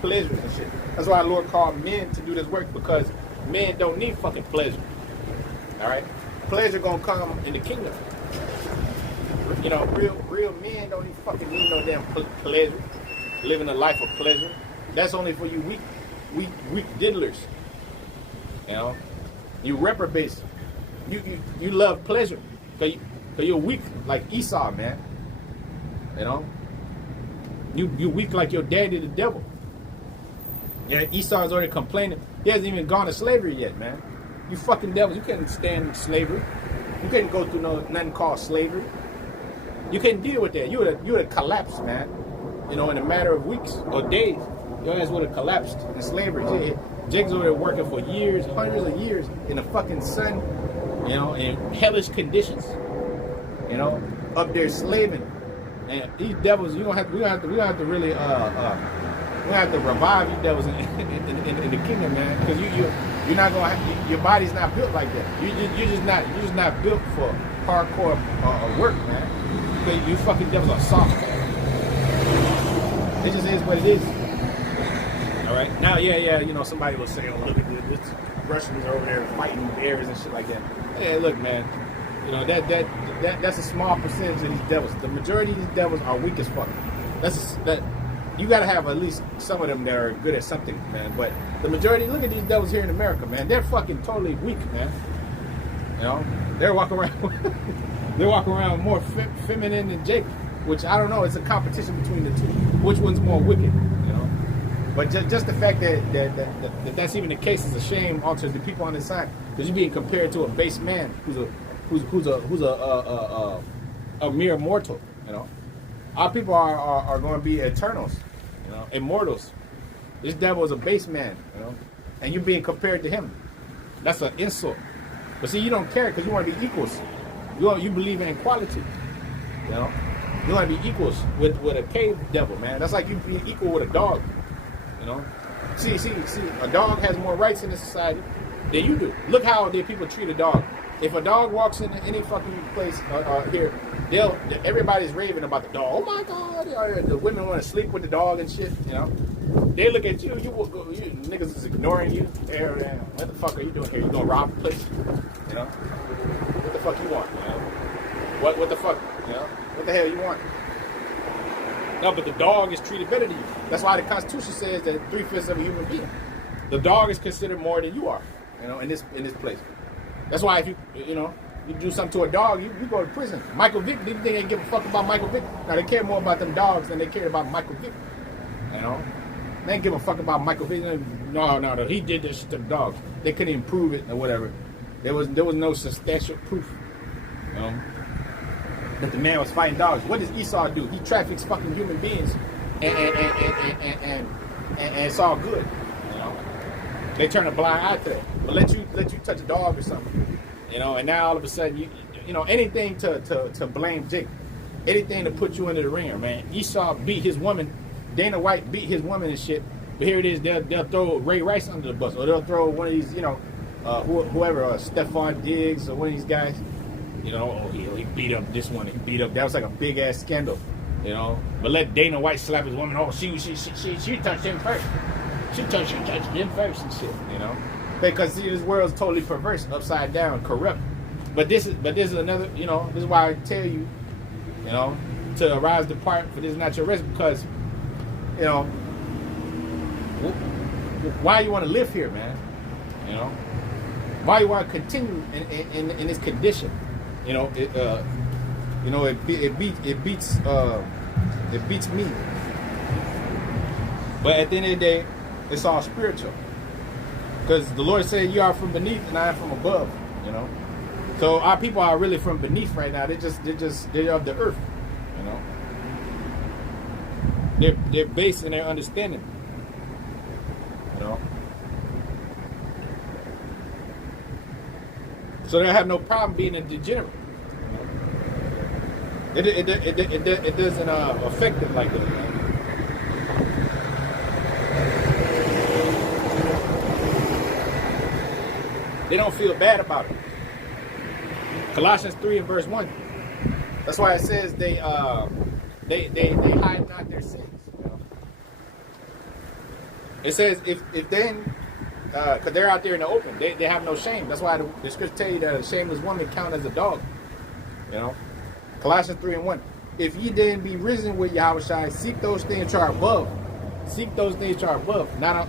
pleasures and shit. That's why the Lord called men to do this work, because men don't need fucking pleasure. All right, pleasure gonna come in the kingdom. You know, real men don't even fucking need no damn pleasure. Living a life of pleasure. That's only for you weak diddlers. You know, you reprobates. You love pleasure, cause you're weak like Esau, man. You know, you weak like your daddy, the devil. Yeah, Esau's already complaining. He hasn't even gone to slavery yet, man. You fucking devils, you couldn't stand slavery. You couldn't go through nothing called slavery. You couldn't deal with that. You would have collapsed, man. You know, in a matter of weeks or days, your ass would have collapsed in slavery. Jake's over there working for years, hundreds of years in the fucking sun, you know, in hellish conditions. You know, up there slaving. And these devils, we don't have to really we have to revive you devils in the kingdom, man, because you're not gonna your body's not built like that. You're just not built for hardcore work, man. Because you fucking devils are soft, man. It just is what it is. All right, now, yeah, you know, somebody will say, "Oh, look at this Russians are over there fighting bears and shit like that." Hey, look, man, you know that's a small percentage of these devils. The majority of these devils are weak as fuck. You gotta have at least some of them that are good at something, man. But the majority, look at these devils here in America, man. They're fucking totally weak, man. You know, they're walking around more feminine than Jake, which I don't know. It's a competition between the two. Which one's more wicked, you know? But just the fact that's even the case is a shame onto the people on this side, because you're being compared to a base man who's a mere mortal, you know. Our people are going to be eternals, you know, immortals. This devil is a base man, you know, and you're being compared to him. That's an insult. But see, you don't care because you want to be equals. You believe in equality, you know. You want to be equals with a cave devil, man. That's like you being equal with a dog, you know. See, a dog has more rights in this society than you do. Look how the people treat a dog. If a dog walks into any fucking place here, everybody's raving about the dog. Oh my God! The women want to sleep with the dog and shit. You know, they look at you niggas is ignoring you. What the fuck are you doing here? You gonna rob the place? You know, what the fuck you want? You know, what the fuck? You know, what the hell you want? No, but the dog is treated better than you. That's why the Constitution says that 3/5 of a human being, the dog is considered more than you are. You know, in this place. That's why if you do something to a dog, you go to prison. Michael Vick, they didn't give a fuck about Michael Vick. Now they care more about them dogs than they care about Michael Vick. You know, they didn't give a fuck about Michael Vick. No, he did this shit to the dogs. They couldn't even prove it or whatever. There was no substantial proof. You know, that the man was fighting dogs. What does Esau do? He traffics fucking human beings, and it's all good. You know, they turn a blind eye to that. But let you touch a dog or something, you know, and now all of a sudden you know anything to blame Jake, anything to put you into the ringer, man. Esau beat his woman, Dana White beat his woman and shit. But here it is, they'll throw Ray Rice under the bus, or they'll throw one of these, you know, whoever, Stephon Diggs or one of these guys, you know. Oh, he beat up this one. That was like a big ass scandal, you know. But let Dana White slap his woman. Oh, she touched him first. She touched him first and shit, you know. Because see, this world's totally perverse, upside down, corrupt. But this is another, you know, this is why I tell you, you know, to arise, depart, for this is not your rest, because, you know, why you want to live here, man? You know, Why you want to continue in this condition? You know, it beats me. But at the end of the day, it's all spiritual. Because the Lord said, "You are from beneath, and I am from above." You know, so our people are really from beneath right now. They're of the earth. You know, they're based in their understanding. You know, so they have no problem being a degenerate. It doesn't affect them like that. Man. They don't feel bad about it. Colossians 3 and verse 1. That's why it says they hide not their sins. You know? It says if then, because they're out there in the open, they have no shame. That's why the scripture tell you that a shameless woman count as a dog. You know, Colossians 3 and 1. If ye then be risen with Yahushua, seek those things which are above. Seek those things which are above, not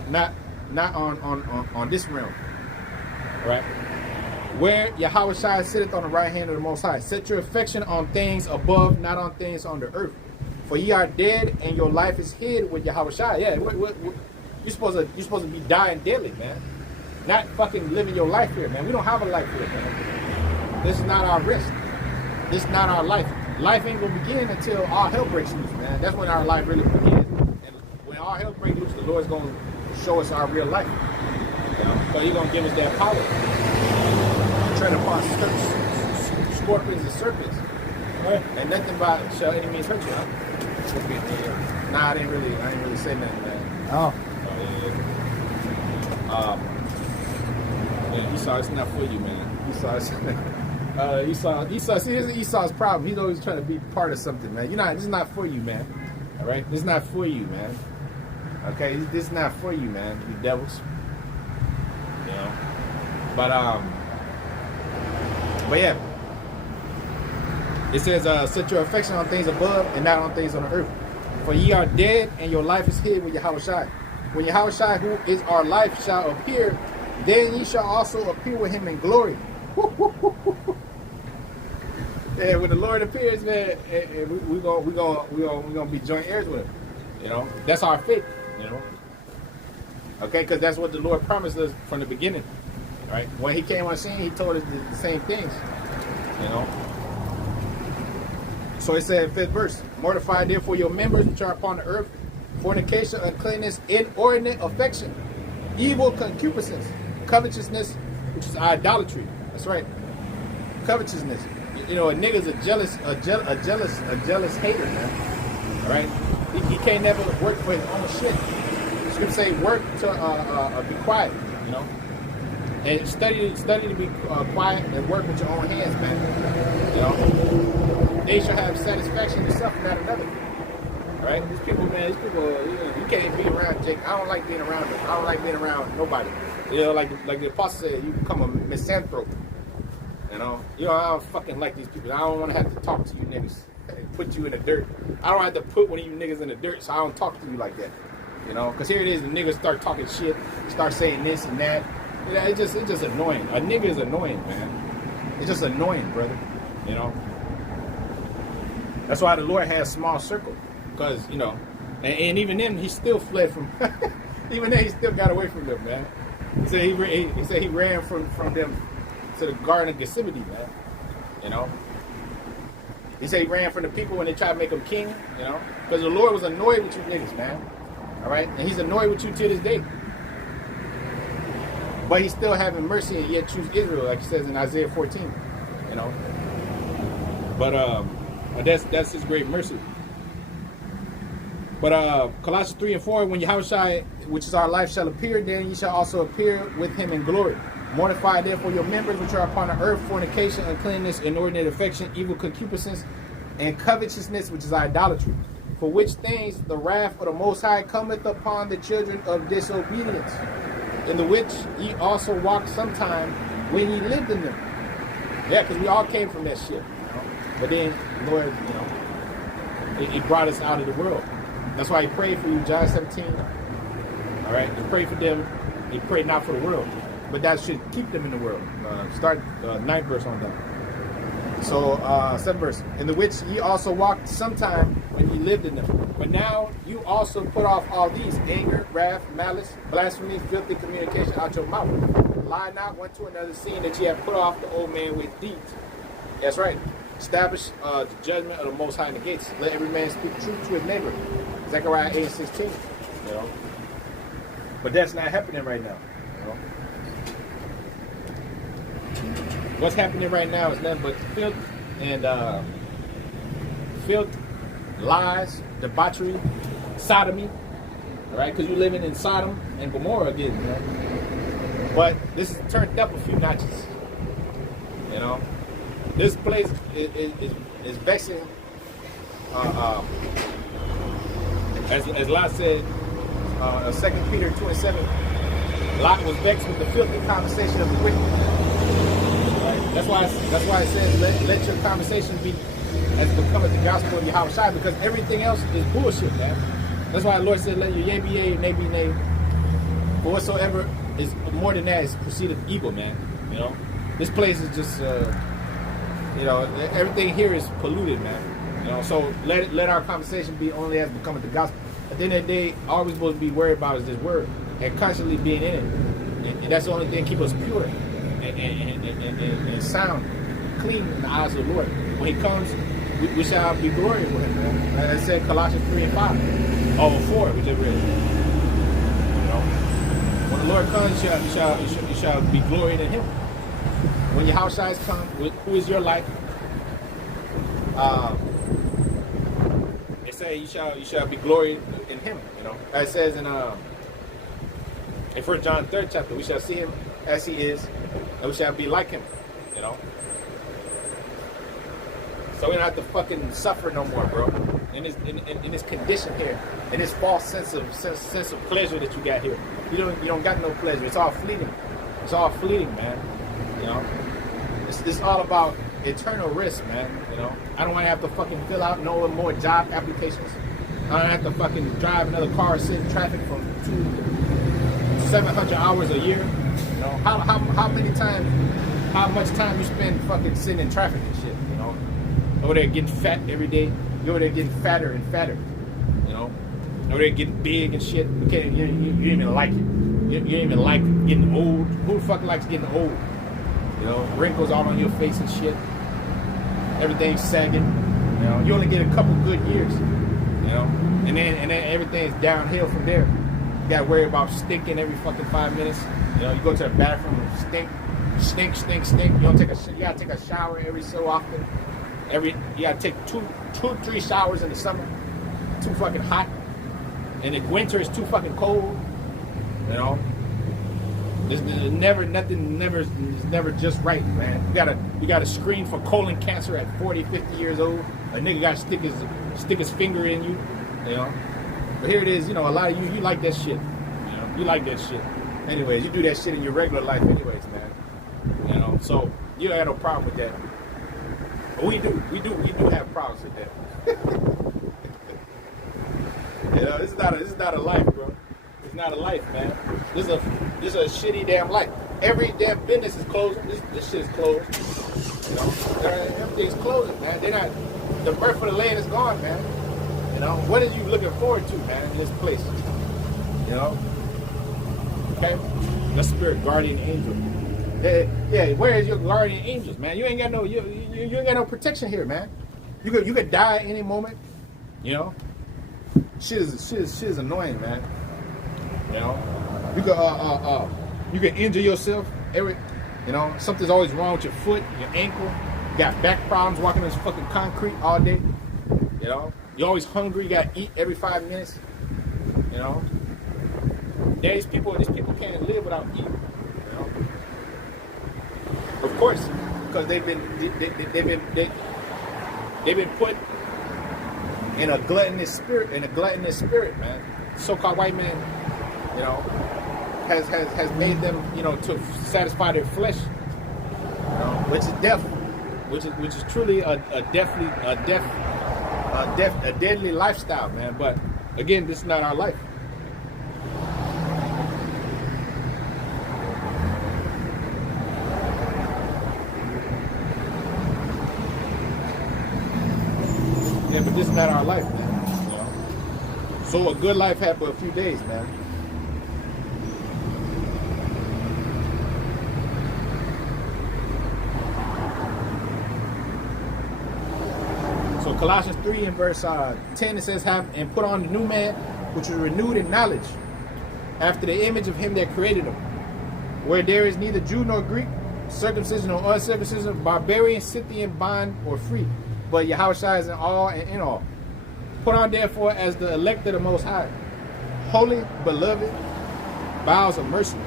on this realm. Right? Where Yahushua sitteth on the right hand of the Most High. Set your affection on things above, not on things on the earth. For ye are dead, and your life is hid with Yahushua. Yeah, you're supposed to be dying daily, man. Not fucking living your life here, man. We don't have a life here, man. This is not our rest. This is not our life. Life ain't gonna begin until all hell breaks loose, man. That's when our life really begins. And when all hell breaks loose, the Lord's gonna show us our real life. You know? So He's gonna give us that power. Tread upon scorpions and serpents. Right. And nothing shall any means hurt you, huh? Nah, I didn't really say nothing, man. Oh. Yeah, Esau, it's not for you, man. Esau, see, here's Esau's problem. He's always trying to be part of something, man. This is not for you, man. All right? This is not for you, man. Okay? This is not for you, man. You devils. You know? But yeah. It says, set your affection on things above and not on things on the earth. For ye are dead, and your life is hid with Yahushua. When Yahushua, who is our life, shall appear, then ye shall also appear with him in glory. Yeah, when the Lord appears, man, we're gonna be joint heirs with him. You know, that's our faith. You know, okay, because that's what the Lord promised us from the beginning. Right? When He came on scene, He told us the same things. You know. So it said, 5th verse: mortify therefore your members which are upon the earth, fornication, uncleanness, inordinate affection, evil concupiscence, covetousness, which is idolatry. That's right. Covetousness. You know, a nigga's a jealous hater, man. All right. He can't never work for his own shit. The scripture say, work to be quiet. You know, and study to be quiet and work with your own hands, man. You know, they shall have satisfaction in yourself, not another. All right. These people, you can't be around Jake. I don't like being around them. I don't like being around nobody. You know, like the apostle said, you become a misanthrope. You know, I don't fucking like these people. I don't want to have to talk to you niggas and put you in the dirt. I don't have to put one of you niggas in the dirt, so I don't talk to you like that. You know, because here it is, the niggas start talking shit, start saying this and that. Yeah, it's just annoying. A nigga is annoying, man. It's just annoying, brother. You know. That's why the Lord has a small circle, because you know, and even then he still fled from. Even then he still got away from them, man. He said he ran from them to the Garden of Gethsemane, man. You know. He said he ran from the people when they tried to make him king, you know. Because the Lord was annoyed with you niggas, man. All right? And he's annoyed with you to this day. But he's still having mercy and yet choose Israel, like he says in Isaiah 14. You know. But that's his great mercy. But Colossians 3 and 4, when Yahushua, which is our life, shall appear, then ye shall also appear with him in glory. Mortify therefore your members which are upon the earth, fornication, uncleanness, inordinate affection, evil concupiscence, and covetousness, which is idolatry. For which things the wrath of the Most High cometh upon the children of disobedience, in the which ye also walked sometime when ye lived in them. Yeah, because we all came from that shit. You know? But then, Lord, you know, he brought us out of the world. That's why he prayed for you, John 17. All right, he prayed for them. He prayed not for the world. but that should keep them in the world. Start 9th verse on down. So 7th verse, in the which ye also walked sometime when ye lived in them. But now you also put off all these: anger, wrath, malice, blasphemy, filthy communication out your mouth. Lie not one to another, seeing that ye have put off the old man with deeds. That's right. Establish the judgment of the Most High in the gates. Let every man speak truth to his neighbor. Zechariah 8:16. You know, but that's not happening right now. You know, what's happening right now is nothing but filth and lies, debauchery, sodomy. All right, because you're living in Sodom and Gomorrah again. You know, but this is turned up a few notches. You know. This place is vexing, as Lot said, 2 Peter 2:7. Lot was vexed with the filthy conversation of the wicked. Right? That's why it says let your conversation be as becometh the gospel of Yahushua, because everything else is bullshit, man. That's why the Lord said, let your yea be yea, nay be nay. For whatsoever is more than that is proceedeth evil, man. You know, this place is just. You know, everything here is polluted, man. You know, so let our conversation be only as becoming the gospel. At the end of the day, all we're supposed to be worried about is this word and constantly being in it. And that's the only thing that keeps us pure and sound, clean in the eyes of the Lord. When he comes, we shall be glorious with him, man. As I said, Colossians 3:5. Oh, 4, which I read. You know, when the Lord comes, you shall be glorious in him. When Yahushua come, who is your life? It says you shall be glorious in him. You know, as it says in 1 John 3rd chapter, we shall see him as he is, and we shall be like him. You know, so we don't have to fucking suffer no more, bro. In this condition here, in this false sense of pleasure that you got here, you don't got no pleasure. It's all fleeting. It's all fleeting, man. You know, it's all about eternal risk, man. You know, I don't want to have to fucking fill out no more job applications. I don't have to fucking drive another car, sit in traffic for 700 hours a year. You know, how much time you spend fucking sitting in traffic and shit. You know, over there getting fat every day. You're over there getting fatter and fatter. You know, over there getting big and shit. You didn't even like it. You didn't even like getting old. Who the fuck likes getting old? You know, wrinkles all on your face and shit. Everything's sagging. You know, you only get a couple good years. You know, and then everything's downhill from there. You gotta worry about stinking every fucking 5 minutes. You know, you go to the bathroom and stink. You gotta take a shower every so often. You gotta take two, 3 showers in the summer. Too fucking hot. And in winter it's too fucking cold. You know. It's never just right, man. We gotta screen for colon cancer at 40, 50 years old. A nigga gotta stick his finger in you, you know. But here it is, you know, a lot of you like that shit. You know, you like that shit. Anyways, you do that shit in your regular life anyways, man. You know, so you don't have no problem with that. But we do have problems with that. You know, this is not a life, bro. It's not a life, man. This is a shitty damn life. Every damn business is closing. This shit is closed. You know, everything's closing, man. The birth of the land is gone, man. You know, what are you looking forward to, man, in this place? You know, okay. The spirit guardian angel. Yeah, where is your guardian angels, man? You ain't got no protection here, man. You could die at any moment. You know, shit is annoying, man. You know, you can injure yourself. You know, something's always wrong with your foot, your ankle. You got back problems walking on this fucking concrete all day. You know, you're always hungry. You gotta eat every 5 minutes. You know, these people can't live without eating. You know, of course, because they've been put in a gluttonous spirit, man. So-called white man, you know, has made them, you know, to satisfy their flesh, you know, which is death, which is truly a deadly lifestyle, man. But again, this is not our life. just a matter of life, man. You know? So a good life had but a few days, man. So Colossians 3 and verse 10, it says, "Have and put on the new man, which is renewed in knowledge, after the image of him that created him, where there is neither Jew nor Greek, circumcision or uncircumcision, barbarian, Scythian, bond or free, but Yahushua is in all and in all. Put on therefore as the elect of the Most High, holy, beloved, bowels of mercy."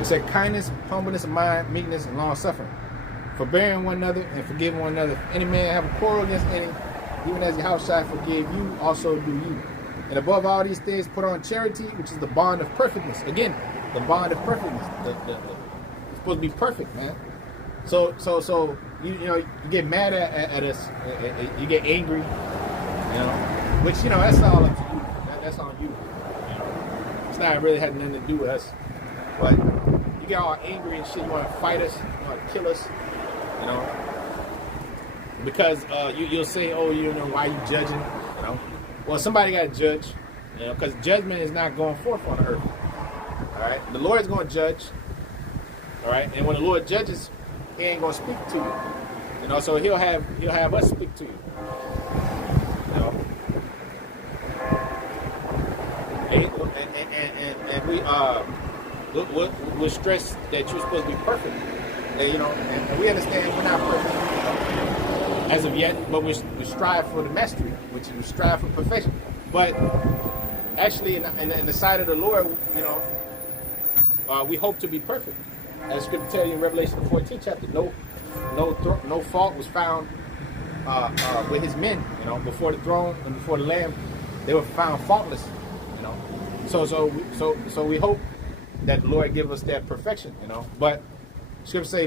It said kindness, humbleness of mind, meekness, and long suffering, forbearing one another and forgiving one another. If any man have a quarrel against any, even as Yahushua forgave you, also do you. And above all these things, put on charity, which is the bond of perfectness. Again, the bond of perfectness. It's supposed to be perfect, man. So you know you get mad at us, you get angry, you know, which that's all up to you. That's on you. You know, it's not really had nothing to do with us, but you get all angry and shit. You want to fight us, you want to kill us, you know, because you'll say, oh, why are you judging, you know? Well, somebody got to judge, you know, because judgment is not going forth on the earth. All right, the Lord is going to judge. All right, and when the Lord judges, He ain't going to speak to you. You know, so He'll have us speak to you. You know, and we'll stress that you're supposed to be perfect. And, and we understand we're not perfect, as of yet, but we strive for the mastery, which is we strive for perfection. But actually, in the sight of the Lord, we hope to be perfect. As Scripture tells you in Revelation 14 chapter, no fault was found with His men. Before the throne and before the Lamb, they were found faultless. So we hope that the Lord give us that perfection. But Scripture say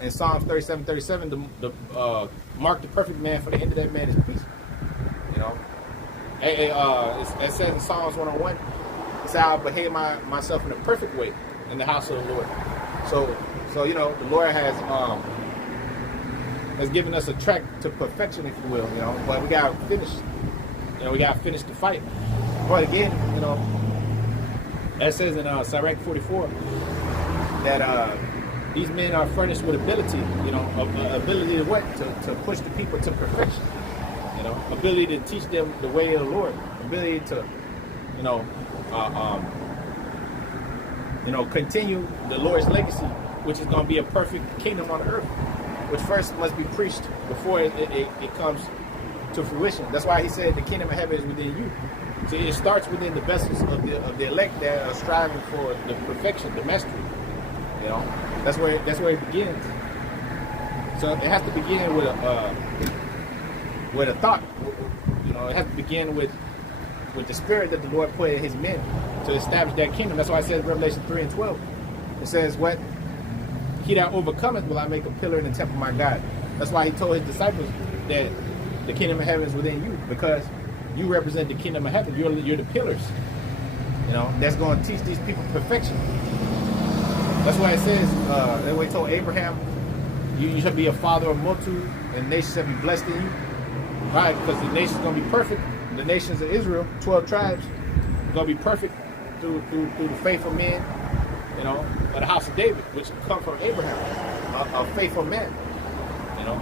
in Psalms 37:37, the mark the perfect man, for the end of that man is peace. It says in Psalms 101, it says, "I'll behave myself in a perfect way in the house of the Lord." So the Lord has given us a track to perfection, if you will. But we gotta finish. We gotta finish the fight. But again, as says in Sirach 44, that these men are furnished with ability, ability to what? To push the people to perfection. Ability to teach them the way of the Lord. Ability to, continue the Lord's legacy, which is going to be a perfect kingdom on earth, which first must be preached before it comes to fruition. That's why He said the kingdom of heaven is within you. So it starts within the vessels of the elect that are striving for the perfection, the mastery. That's where it begins. So it has to begin with a thought. It has to begin with the spirit that the Lord put in His men to establish that kingdom. That's why it says in Revelation 3 and 12. It says, "What? He that overcometh will I make a pillar in the temple of my God." That's why He told His disciples that the kingdom of heaven is within you, because you represent the kingdom of heaven. You're the pillars. That's going to teach these people perfection. That's why it says, that way He told Abraham, you shall be a father of multitude, and nations shall be blessed in you. Right? Because the nation's going to be perfect. The nations of Israel, 12 tribes, are going to be perfect through the faithful men, of the house of David, which come from Abraham, a faithful man,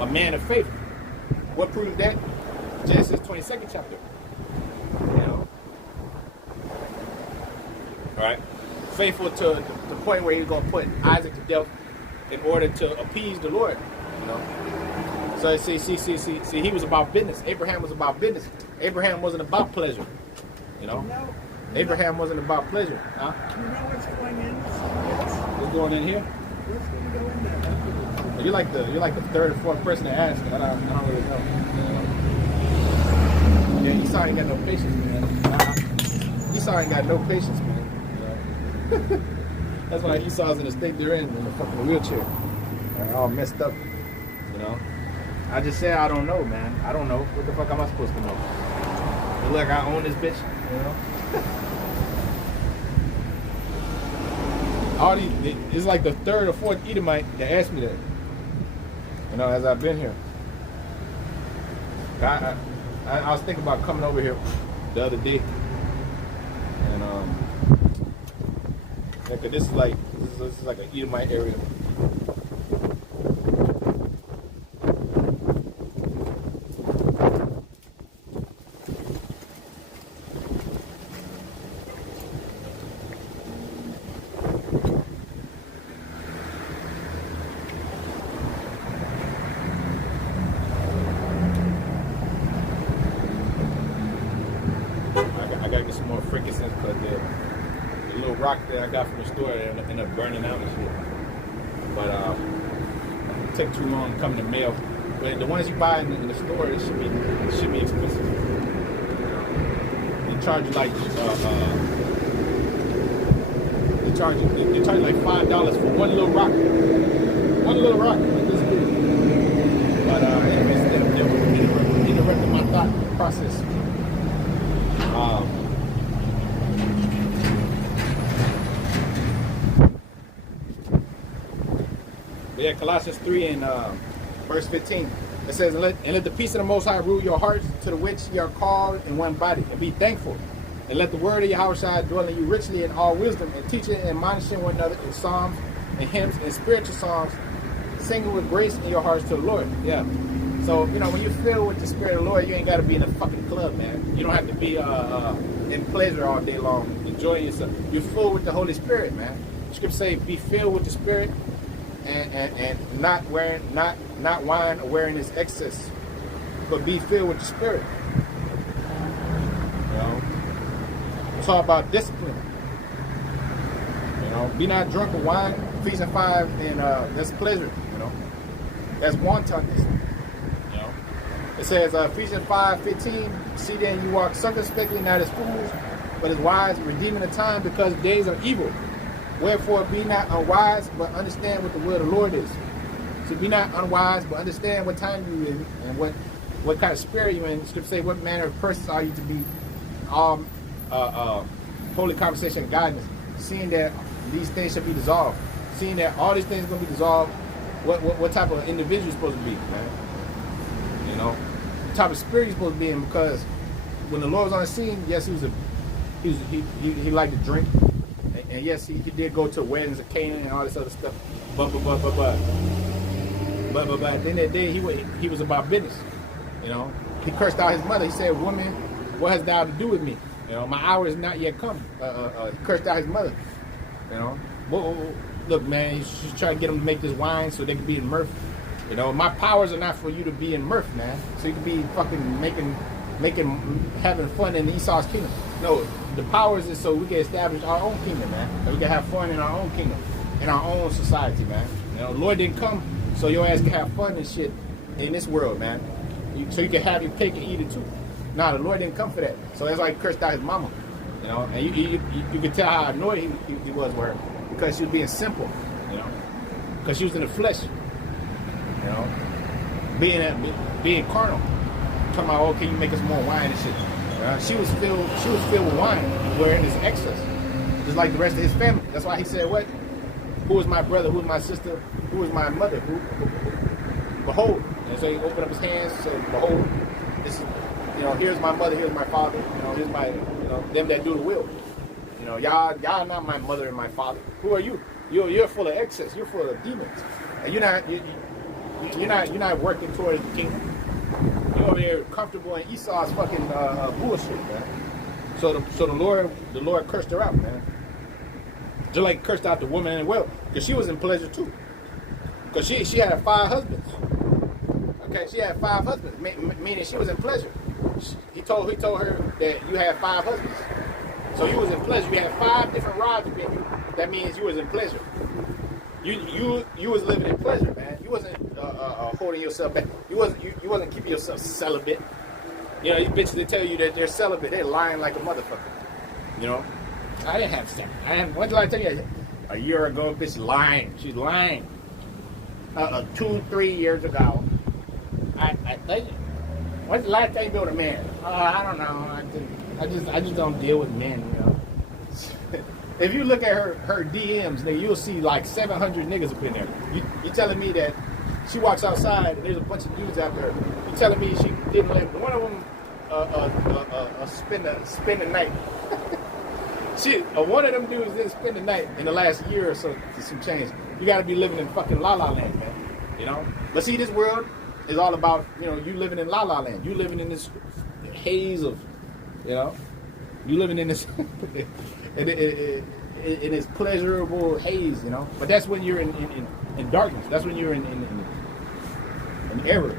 a man of faith. What proves that? Genesis 22nd chapter. All right, faithful to the point where He's going to put Isaac to death in order to appease the Lord. So see, He was about business. Abraham was about business. Abraham wasn't about pleasure. Abraham wasn't about pleasure. Huh? You know what's going in? What's going in here? What's going to go in there? You're like the third or fourth person to ask. I don't really know. Yeah, Esau ain't got no patience, man. Esau ain't got no patience, man. That's why Esau's in the state they're in the fucking wheelchair. They're all messed up. I just said I don't know, man. I don't know. What the fuck am I supposed to know? Look like I own this bitch, All these, it's like the third or fourth Edomite that asked me that. As I've been here. I was thinking about coming over here the other day, and yeah, 'cause this is like an Edomite area. I gotta get some more frankincense because the little rock that I got from the store ended up burning out and shit. But it took too long to come in the mail. But the ones you buy in the store, it should be expensive. They charge you like they charge you like $5 for one little rock. One little rock. Like this big. But it interrupted my thought process. But yeah, Colossians 3 and verse 15. It says, and let the peace of the Most High rule your hearts, to the which ye are called in one body, and be thankful. And let the word of Yahushua dwell in you richly in all wisdom, and teaching and admonishing one another in psalms and hymns and spiritual songs, singing with grace in your hearts to the Lord. Yeah. So, you know, when you're filled with the Spirit of the Lord, you ain't got to be in a fucking club, man. You don't have to be in pleasure all day long, enjoying yourself. You're full with the Holy Spirit, man. The scripture say, be filled with the Spirit and not wine or wearing its excess, but be filled with the Spirit. You know, it's all about discipline. You know, be not drunk with wine, Ephesians 5, and that's pleasure. You know, that's wantonness. It says, Ephesians 5:15, see then you walk circumspectly, not as fools, but as wise, redeeming the time, because days are evil. Wherefore be not unwise, but understand what the word of the Lord is. So be not unwise, but understand what time you in, and what kind of spirit you in. Scripture say, what manner of persons are you to be all holy conversation and guidance, seeing that these things shall be dissolved. Seeing that all these things are going to be dissolved, what type of individual you're supposed to be, man? You know, the type of spirit he's supposed to be in, because when the Lord was on the scene, yes, he liked to drink, and yes, he did go to weddings of Canaan and all this other stuff. But at the end of the day, he was about business. You know, he cursed out his mother. He said, "Woman, what hast thou to do with me? You know, my hour is not yet come." He cursed out his mother. You know, well, look, man, he's trying to get them to make this wine so they can be in mirth. You know, my powers are not for you to be in mirth, man. So you can be fucking having fun in Esau's kingdom. No, the powers is so we can establish our own kingdom, man. And we can have fun in our own kingdom, in our own society, man. You know, the Lord didn't come so your ass can have fun and shit in this world, man. So you can have your cake and eat it too. Nah, the Lord didn't come for that. So that's why he cursed out his mama. You know, and you can tell how annoyed he was with her, because she was being simple, you know, because she was in the flesh. You know, being carnal. Talking about, oh, can you make us more wine and shit? She was filled with wine, wherein is excess. Just like the rest of his family. That's why he said, what? Who is my brother? Who is my sister? Who is my mother? Behold. And so he opened up his hands and said, behold, this is, you know, here's my mother, here's my father, you know, here's my, you know, them that do the will. You know, y'all not my mother and my father. Who are you? You're full of excess. You're full of demons. And you're not working towards the kingdom. You're over here comfortable in Esau's fucking bullshit, man. So the Lord cursed her out, man. Just like he cursed out the woman as well, because she was in pleasure too. Because she had 5 husbands. Okay, she had 5 husbands, meaning she was in pleasure. He told her that you had 5 husbands. So you was in pleasure. You had 5 different rods with you. That means you was in pleasure. You was living in pleasure, man. You wasn't holding yourself back. You wasn't keeping yourself celibate. You know, these bitches that tell you that they're celibate, they're lying like a motherfucker. You know, I didn't have sex. When did I tell you? A year ago, bitch lying. She's lying. 2-3 years ago. I think. When's the last time you built a man? I don't know. I just don't deal with men, you know. If you look at her DMs, then you'll see like 700 niggas up in there. You telling me that she walks outside and there's a bunch of dudes out there? You telling me she didn't let one of them spend the night? One of them dudes didn't spend the night in the last year or so to some change. You got to be living in fucking La La Land, man. You know. But see, this world is all about, you know, you living in La La Land. You living in this haze of, you know, you living in this in this pleasurable haze, you know. But that's when you're in darkness. That's when you're in error,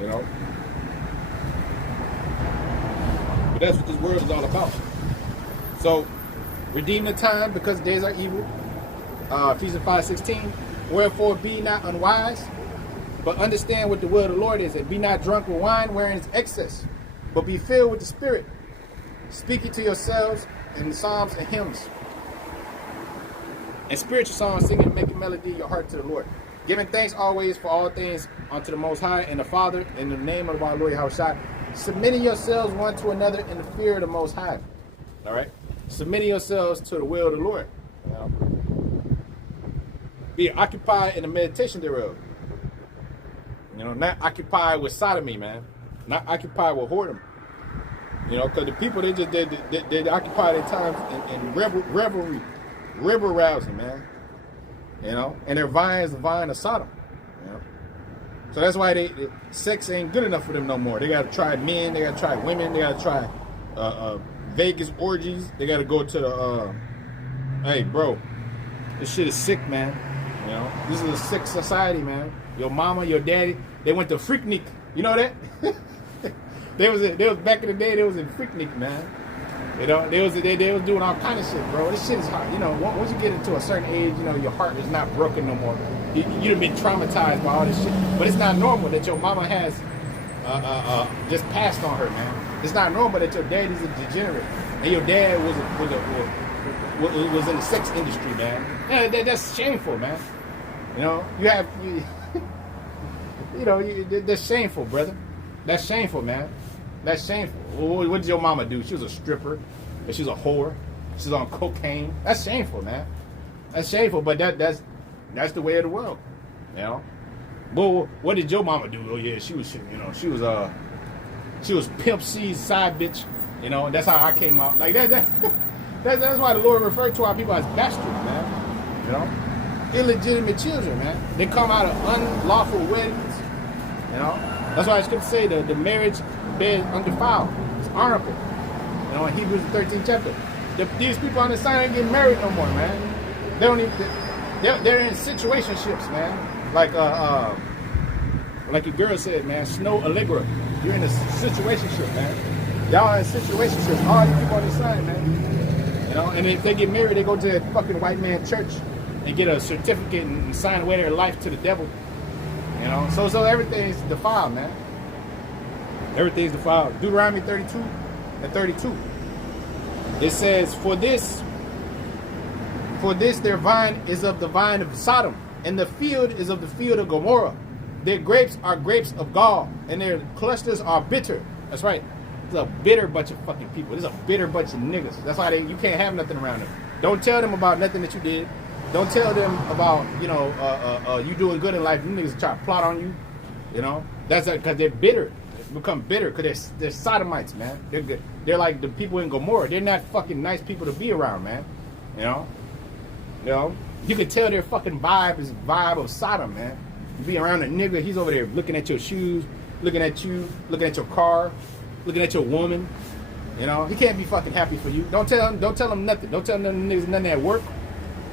you know. But that's what this world is all about. So, redeem the time because days are evil. Ephesians 5:16. Wherefore be not unwise, but understand what the will of the Lord is, and be not drunk with wine wherein is excess, but be filled with the Spirit, speaking to yourselves in psalms and hymns, and spiritual songs, singing and making melody in your heart to the Lord, giving thanks always for all things unto the Most High and the Father, in the name of our Lord Yahushua, submitting yourselves one to another in the fear of the Most High. All right, submitting yourselves to the will of the Lord. You know? Be occupied in the meditation thereof. You know, not occupied with sodomy, man. Not occupied with whoredom. You know, because the people, they occupy their time in revelry, river rousing, man. You know, and their vine is the vine of Sodom. You know, so that's why sex ain't good enough for them no more. They got to try men, they got to try women, they got to try Vegas orgies. They got to go to the. Hey, bro, this shit is sick, man. You know, this is a sick society, man. Your mama, your daddy, they went to Freaknik. You know that? They was back in the day. They was in Freaknik, man. You know, they was doing all kind of shit, bro. This shit is hard. You know, once you get into a certain age, you know, your heart is not broken no more. You've been traumatized by all this shit. But it's not normal that your mama has just passed on her, man. It's not normal that your daddy's a degenerate and your dad was in the sex industry, man. Yeah, that's shameful, man. You know, that's shameful, brother. That's shameful, man. That's shameful. What did your mama do? She was a stripper, and she was a whore. She's on cocaine. That's shameful, man. That's shameful, but that's the way of the world, you know. Well, what did your mama do? Oh yeah, she was Pimp C's side bitch, you know. And that's how I came out like that. That's why the Lord referred to our people as bastards, man. You know, illegitimate children, man. They come out of unlawful weddings, you know. That's why I scripture say the marriage bed undefiled. It's honorable. You know, in Hebrews 13th chapter. These people on the side ain't getting married no more, man. They don't even. They're in situationships, man. Like your girl said, man. Snow Allegra. You're in a situationship, man. Y'all in situationships. All these people on the side, man. You know, and if they get married, they go to that fucking white man church and get a certificate and sign away their life to the devil. You know, so everything's defiled, man. Everything's defiled. Deuteronomy 32 and 32. It says, For this their vine is of the vine of Sodom, and the field is of the field of Gomorrah. Their grapes are grapes of gall, and their clusters are bitter. That's right. It's a bitter bunch of fucking people. It's a bitter bunch of niggas. That's why you can't have nothing around them. Don't tell them about nothing that you did. Don't tell them about, you know, you doing good in life. You niggas try to plot on you. You know, that's because they're bitter. They become bitter because they're sodomites, man. They're good. They're like the people in Gomorrah. They're not fucking nice people to be around, man. You know, you can tell their fucking vibe is vibe of Sodom, man. You be around a nigga, he's over there looking at your shoes, looking at you, looking at your car, looking at your woman. You know, he can't be fucking happy for you. Don't tell him nothing. Don't tell them niggas nothing at work.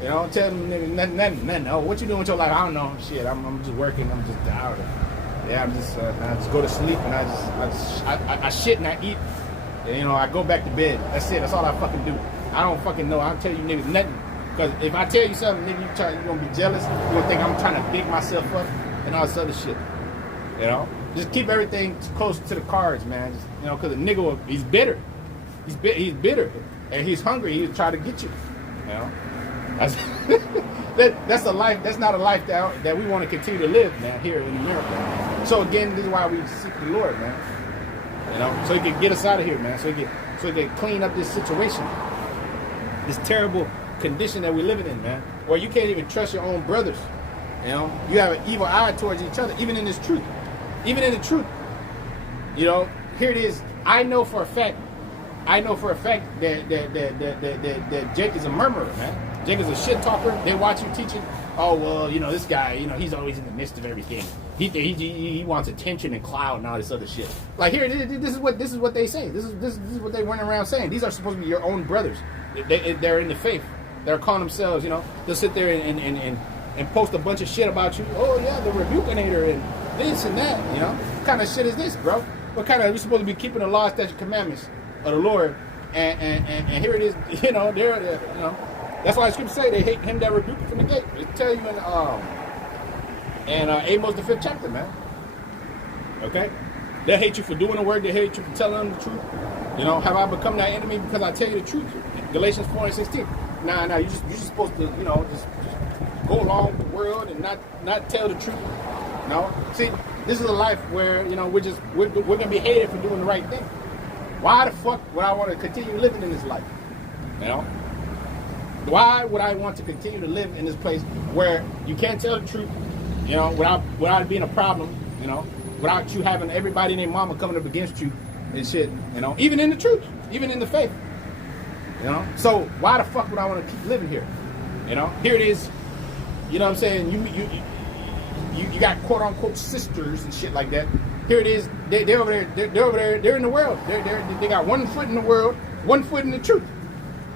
You know, tell them niggas nothing. Oh, what you doing with your life? I don't know. Shit, I'm just working. I'm just out. Yeah, I just go to sleep and I shit and I eat. And, you know, I go back to bed. That's it. That's all I fucking do. I don't fucking know. I don't tell you niggas nothing. Because if I tell you something, nigga, you're going to be jealous. You're going to think I'm trying to dig myself up and all this other shit. You know? Just keep everything close to the cards, man. Just, you know, because a nigga, he's bitter. He's bitter. And he's hungry. He'll try to get you. You know? That's a life. That's not a life that we want to continue to live, man, here in America. So again, this is why we seek the Lord, man. You know, so he can get us out of here, man. So he can clean up this situation, this terrible condition that we're living in, man. Where you can't even trust your own brothers. You know, you have an evil eye towards each other, even in this truth. Even in the truth, You know, here it is. I know for a fact that Jake is a murmurer, man. Jake is a shit talker. They watch you teaching. Oh well, you know this guy. You know he's always in the midst of everything. He wants attention and clout and all this other shit. Like here, this is what they say. This is what they run around saying. These are supposed to be your own brothers. They're in the faith. They're calling themselves. You know, they'll sit there and post a bunch of shit about you. Oh yeah, the Rebukinator and this and that. You know, what kind of shit is this, bro? What kind of? We're supposed to be keeping the law, statutes, commandments of the Lord, and here it is. You know, they're you know. That's why the scriptures say they hate him that rebuked from the gate. It tell you in Amos the 5th chapter, man. Okay, they hate you for doing the work. They hate you for telling them the truth. You know, have I become thy enemy because I tell you the truth? Galatians 4:16. Nah, you're just supposed to, you know, just go along with the world and not tell the truth. No, see, this is a life where, you know, we're gonna be hated for doing the right thing. Why the fuck would I want to continue living in this life? You know, why would I want to continue to live in this place where you can't tell the truth? You know, without it being a problem. You know, without you having everybody and their mama coming up against you and shit. You know, even in the truth, even in the faith. You know, so why the fuck would I want to keep living here? You know, here it is. You know what I'm saying? You got quote unquote sisters and shit like that. Here it is. They're over there. They're over there. They're in the world. They got 1 foot in the world, 1 foot in the truth.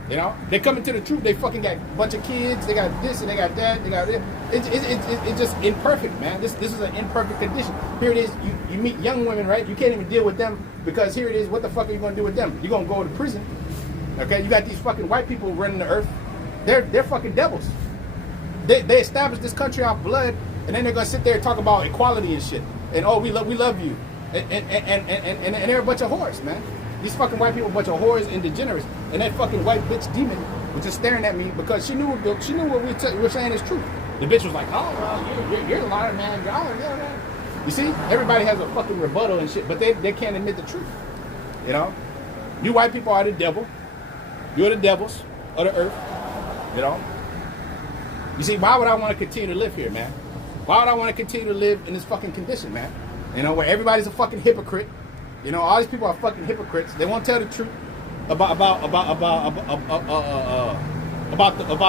You know, they come into the truth. They fucking got a bunch of kids. They got this and they got that. They got it. It's just imperfect, man. This is an imperfect condition. Here it is. You meet young women, right? You can't even deal with them because here it is. What the fuck are you gonna do with them? You're gonna go to prison. Okay, you got these fucking white people running the earth. They're fucking devils. They established this country off blood, and then they're gonna sit there and talk about equality and shit. And oh, we love you, and they're a bunch of whores, man. These fucking white people, a bunch of whores and degenerates. And that fucking white bitch demon was just staring at me because she knew what we're saying is true. The bitch was like, oh well, you're a liar, man. Oh yeah, man. You see, everybody has a fucking rebuttal and shit, but they can't admit the truth. You know, you white people are the devil. You're the devils of the earth. You know. You see, why would I want to continue to live here, man? Why would I want to continue to live in this fucking condition, man? You know, where everybody's a fucking hypocrite. You know, all these people are fucking hypocrites. They won't tell the truth about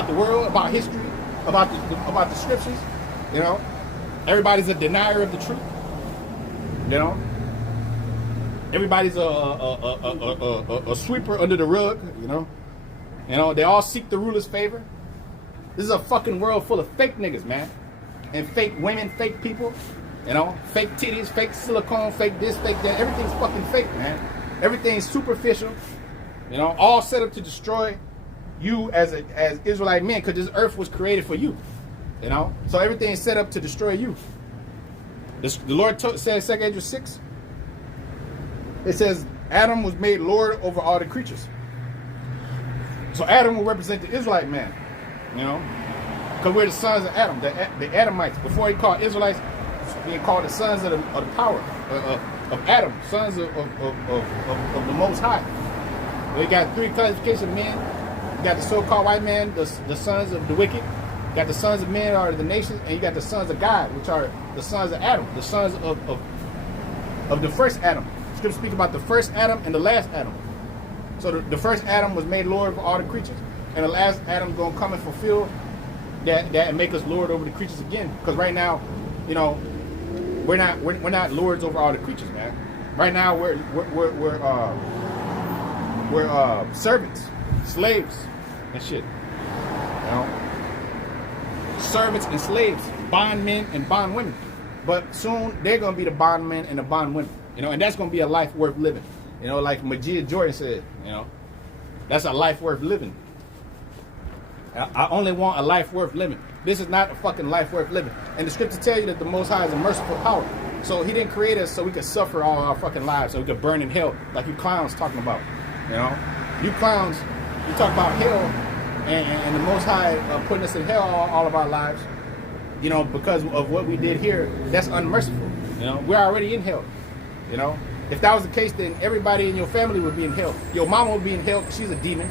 the world, about history, about the scriptures. You know, everybody's a denier of the truth. You know, everybody's a sweeper under the rug. You know, they all seek the ruler's favor. This is a fucking world full of fake niggas, man, and fake women, fake people. You know, fake titties, fake silicone, fake this, fake that. Everything's fucking fake, man. Everything's superficial. You know, all set up to destroy you as Israelite men, because this earth was created for you. You know, so everything's set up to destroy you. The Lord says, 2 Ezra 6. It says Adam was made Lord over all the creatures. So Adam will represent the Israelite man. You know, because we're the sons of Adam, the Adamites. Before he called Israelites, being called the sons of the power of Adam, sons of the Most High. We got 3 classifications of men. You got the so-called white man, the sons of the wicked. You got the sons of men are the nations, and you got the sons of God, which are the sons of Adam, the sons of the first Adam. Scripture speaks about the first Adam and the last Adam. So the first Adam was made Lord over all the creatures, and the last Adam's gonna come and fulfill that and make us Lord over the creatures again. Because right now, you know, we're not lords over all the creatures, man. Right now we're servants, slaves, and shit. You know, servants and slaves, bondmen and bondwomen. But soon they're gonna be the bondmen and the bondwomen. You know, and that's gonna be a life worth living. You know, like Majid Jordan said. You know, that's a life worth living. I only want a life worth living. This is not a fucking life worth living. And the scripture tell you that the Most High is a merciful power. So he didn't create us so we could suffer all our fucking lives, so we could burn in hell, like you clowns talking about. You know, you clowns, you talk about hell and the Most High putting us in hell all of our lives. You know, because of what we did here, that's unmerciful. You know, we're already in hell. You know, if that was the case, then everybody in your family would be in hell. Your mama would be in hell because she's a demon.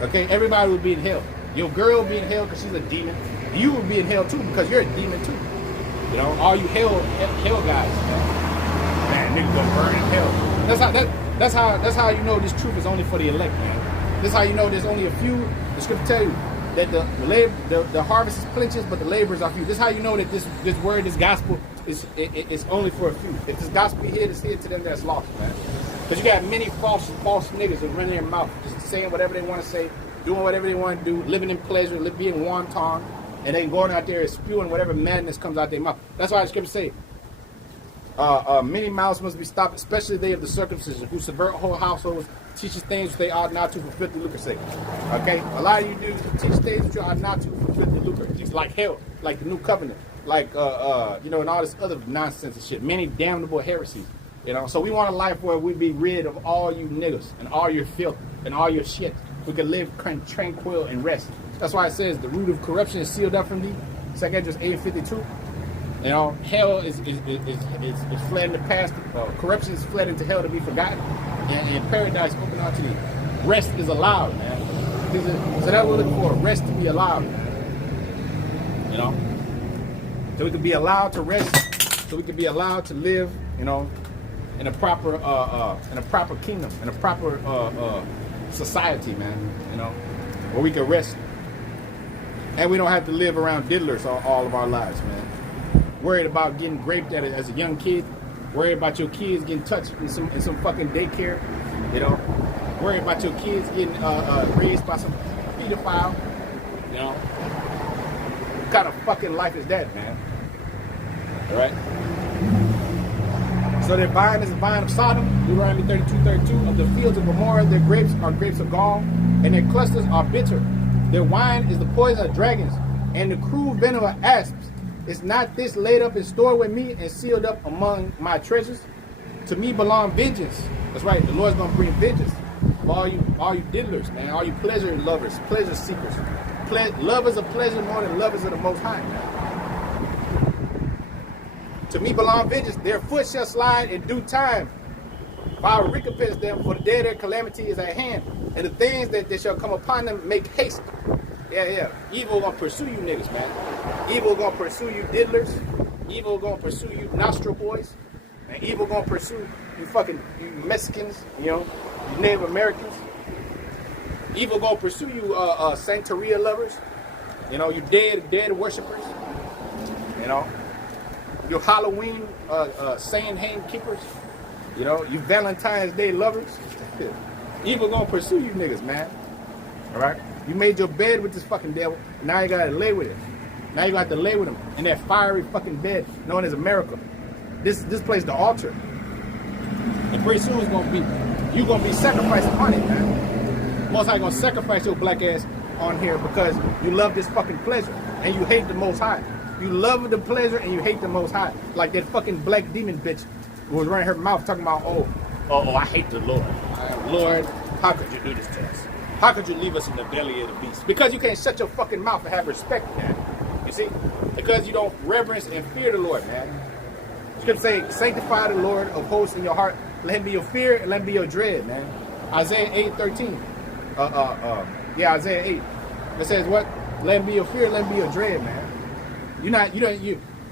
Okay, everybody would be in hell. Your girl would be in hell because she's a demon. You would be in hell too because you're a demon too. You know, all you hell guys. Man, niggas gonna burn in hell. That's how you know this truth is only for the elect, man. This how you know there's only a few. The scripture tell you that the harvest is plenteous, but the laborers are few. This how you know that this word, this gospel is only for a few. If this gospel here is here to them that's lost, man. Because you got many false niggas that run their mouth, just saying whatever they want to say, doing whatever they want to do, living in pleasure, being wanton, and then going out there and spewing whatever madness comes out their mouth. That's why the scripture say, many mouths must be stopped, especially they of the circumcision, who subvert whole households, teaches things which they ought not to for filthy lucre's sake. Okay? A lot of you do teach things which you ought not to for filthy lucre. Like hell, like the new covenant, like, and all this other nonsense and shit. Many damnable heresies. So we want a life where we be rid of all you niggas and all your filth and all your shit. We can live tranquil and rest. That's why it says the root of corruption is sealed up from thee. 2 Corinthians 8:52. Hell is fled in the past. Corruption is fled into hell to be forgotten, and paradise open out to thee. Rest is allowed, man. So that we're looking for, rest to be allowed. So we can be allowed to rest. So we can be allowed to live, in a proper kingdom, in a proper society, man. Where we can rest, and we don't have to live around diddlers all of our lives, man. Worried about getting raped as a young kid, worried about your kids getting touched in some fucking daycare, worried about your kids getting raised by some pedophile, What kind of fucking life is that, man? All right. So their vine is the vine of Sodom, Deuteronomy 32:32. Of the fields of Gomorrah, their grapes are grapes of gall, and their clusters are bitter. Their wine is the poison of dragons, and the cruel venom of asps. Is not this laid up and stored with me and sealed up among my treasures? To me belong vengeance. That's right, the Lord's gonna bring vengeance. All you diddlers, man, all you pleasure lovers, pleasure seekers. Lovers of pleasure more than lovers of the Most High, man. To me belong vengeance. Their foot shall slide in due time. For I will recompense them, for the day of their calamity is at hand. And the things that shall come upon them make haste. Yeah. Evil gonna pursue you niggas, man. Evil gonna pursue you diddlers. Evil gonna pursue you nostril boys. And evil gonna pursue you Mexicans, you Native Americans. Evil gonna pursue you Santeria lovers. You dead worshipers. Your Halloween Samhain keepers. You Valentine's Day lovers. Evil gonna pursue you niggas, man. Alright? You made your bed with this fucking devil. Now you gotta lay with it. Now you got to lay with him in that fiery fucking bed known as America. This place the altar. And pretty soon you're gonna be sacrificed upon it, man. Most High gonna sacrifice your black ass on here because you love this fucking pleasure and you hate the Most High. You love the pleasure and you hate the Most High. Like that fucking black demon bitch who was running her mouth talking about, I hate the Lord. Lord, how could you do this to us? How could you leave us in the belly of the beast? Because you can't shut your fucking mouth and have respect, man. You see? Because you don't reverence and fear the Lord, man. Scripture say, sanctify the Lord of hosts in your heart. Let him be your fear and let him be your dread, man. Isaiah 8:13. Isaiah 8. It says what? Let him be your fear, let him be your dread, man.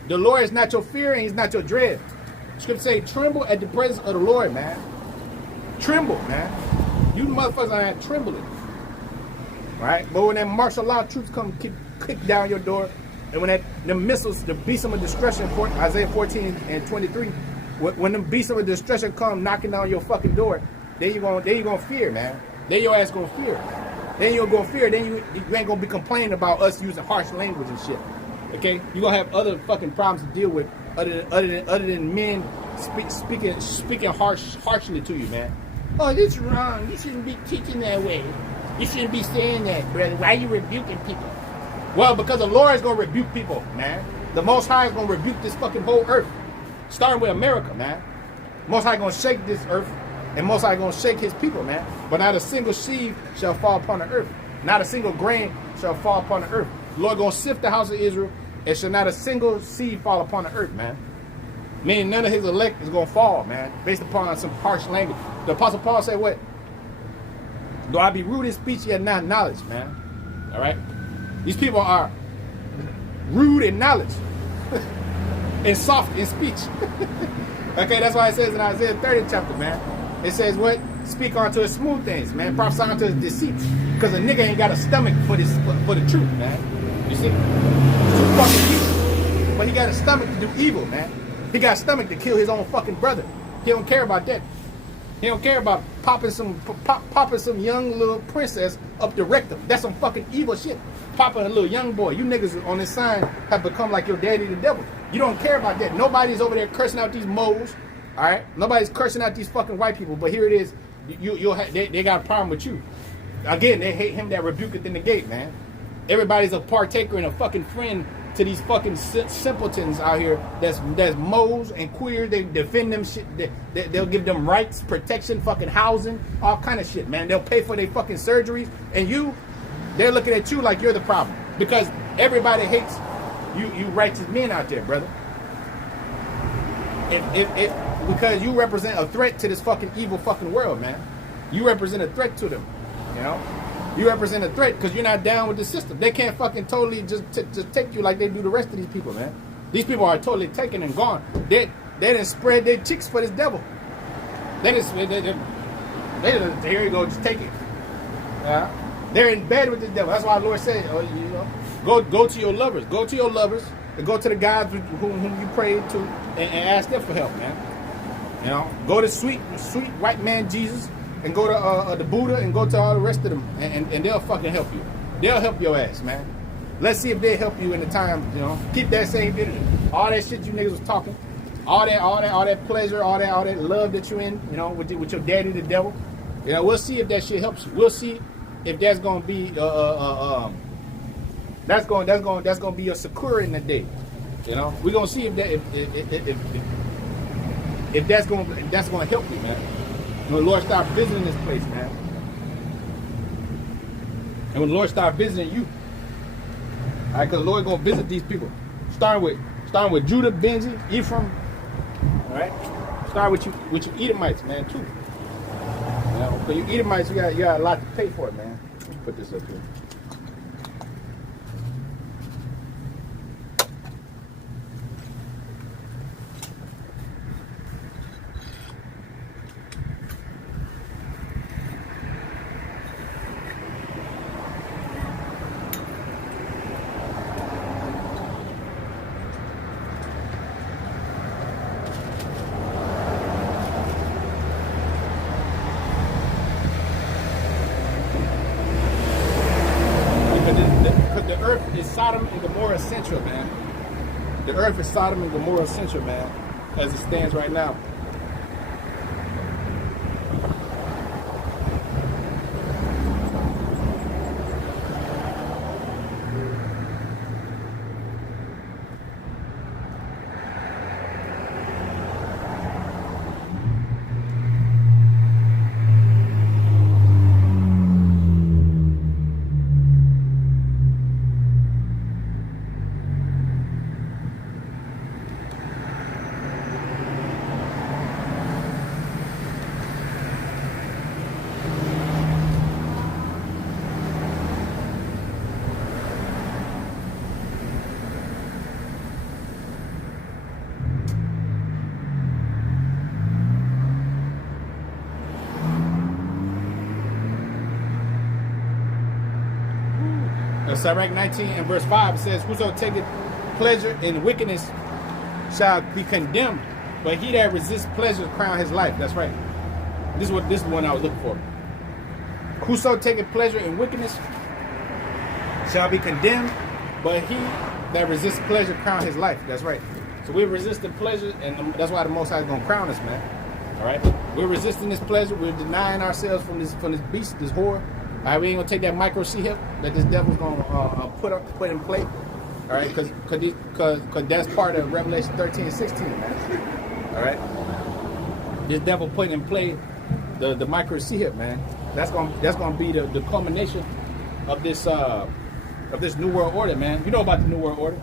The Lord is not your fear and he's not your dread. Scripture say, tremble at the presence of the Lord, man. Tremble, man. You motherfuckers are not trembling. Right? But when that martial law troops come kick down your door, and when the missiles, the beasts of destruction, Isaiah 14:23, when the beasts of destruction come knocking down your fucking door, then you gonna fear, man. Then your ass gonna fear. Then you're gonna fear. Then you ain't gonna be complaining about us using harsh language and shit. Okay? You gonna have other fucking problems to deal with other than men speaking harshly to you, man. Oh, this is wrong. You shouldn't be teaching that way. You shouldn't be saying that, brother. Why are you rebuking people? Well, because the Lord is going to rebuke people, man. The Most High is going to rebuke this fucking whole earth. Starting with America, man. Most High going to shake this earth. And Most High going to shake his people, man. But not a single seed shall fall upon the earth. Not a single grain shall fall upon the earth. The Lord going to sift the house of Israel. And shall not a single seed fall upon the earth, man. Meaning none of his elect is going to fall, man. Based upon some harsh language. The Apostle Paul said what? Though I be rude in speech, yet not knowledge, man. All right? These people are rude in knowledge and soft in speech. Okay, that's why it says in Isaiah 30 chapter, man. It says what? Speak unto his smooth things, man. Prophesy unto his deceits. Because a nigga ain't got a stomach for the truth, man. You see? It's too fucking evil. But he got a stomach to do evil, man. He got a stomach to kill his own fucking brother. He don't care about that. He don't care about popping some young little princess up the rectum. That's some fucking evil shit. Popping a little young boy. You niggas on this sign have become like your daddy the devil. You don't care about that. Nobody's over there cursing out these moles. All right? Nobody's cursing out these fucking white people. But here it is. They got a problem with you. Again, they hate him that rebuketh in the gate, man. Everybody's a partaker and a fucking friend to these fucking simpletons out here that's moles and queer. They defend them shit. They'll give them rights, protection, fucking housing, all kind of shit, man. They'll pay for their fucking surgeries. And they're looking at you like you're the problem. Because everybody hates you righteous men out there, brother. Because you represent a threat to this fucking evil fucking world, man. You represent a threat to them, you know? You represent a threat because you're not down with the system. They can't fucking totally just take you like they do the rest of these people, man. These people are totally taken and gone. They didn't spread their cheeks for this devil. They just, here you go, just take it. Yeah. They're in bed with the devil. That's why the Lord said, go to your lovers. Go to your lovers and go to the guys whom you prayed to and ask them for help, man. You know, go to sweet white man Jesus and go to the Buddha and go to all the rest of them and they'll fucking help you. They'll help your ass, man. Let's see if they help you in the time, you know. Keep that same energy. All that shit you niggas was talking, all that pleasure, all that love that you in, you know, with your daddy the devil. You know, we'll see if that shit helps you. We'll see if that's gonna be that's gonna be your succor in the day. You know, we're gonna see if that's gonna help you, man. When the Lord start visiting this place, man. And when the Lord start visiting you, all right, because the Lord gonna visit these people. Starting with Judah, Benji, Ephraim, all right. Start with you Edomites, man, too. You know, for you Edomites, you got a lot to pay for it, man. Let me put this up here. The earth is Sodom and Gomorrah central, man. The earth is Sodom and Gomorrah central, man, as it stands right now. Sirach 19 and verse 5 says, whoso taketh pleasure in wickedness shall be condemned, but he that resists pleasure crown his life. That's right. This is the one I was looking for. Whoso taketh pleasure in wickedness shall be condemned, but he that resists pleasure crown his life. That's right. So we're resisting pleasure, and that's why the Most High is going to crown us, man. All right? We're resisting this pleasure. We're denying ourselves from this beast, this whore. All right, we ain't gonna take that micro C-hip that this devil's gonna put in play. All right, because that's part of Revelation 13 and 16, man. All right, this devil put in play the micro C-hip, man. That's gonna be the culmination of this New World Order, man. You know about the New World Order.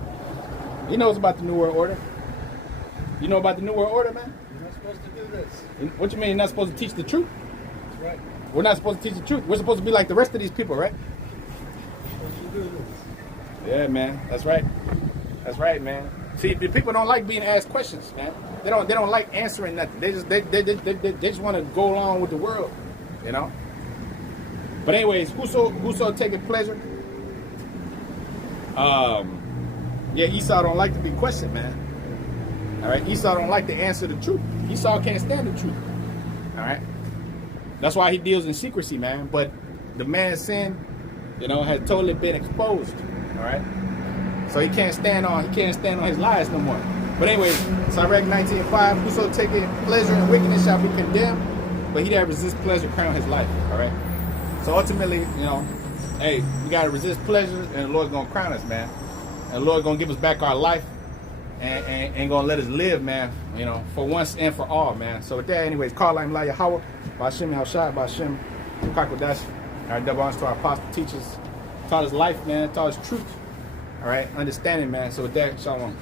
He knows about the New World Order. You know about the New World Order, man. You're not supposed to do this. What you mean you're not supposed to teach the truth? That's right. We're not supposed to teach the truth. We're supposed to be like the rest of these people, right? You're supposed to do this. Yeah, man. That's right. That's right, man. See, the people don't like being asked questions, man. They don't like answering nothing. They just want to go along with the world, you know. But anyways, whoso taketh pleasure. Yeah, Esau don't like to be questioned, man. All right, Esau don't like to answer the truth. Esau can't stand the truth. All right, that's why he deals in secrecy, man. But the man's sin, you know, has totally been exposed. All right, so he can't stand on his lies no more. But anyways, Sirach 19:5, whoso taketh pleasure in wickedness shall be condemned, but he that resists pleasure crown his life. All right. So ultimately, you know, hey, we gotta resist pleasure, and the Lord's gonna crown us, man. And the Lord's gonna give us back our life, and gonna let us live, man. You know, for once and for all, man. So with that, anyways, call I'm Laya Howard, Bashim Hashad, Bashim Kakodash. All right, double honors to our apostle teachers. Taught us life, man. Taught us truth. All right, understanding, man. So with that, shalom.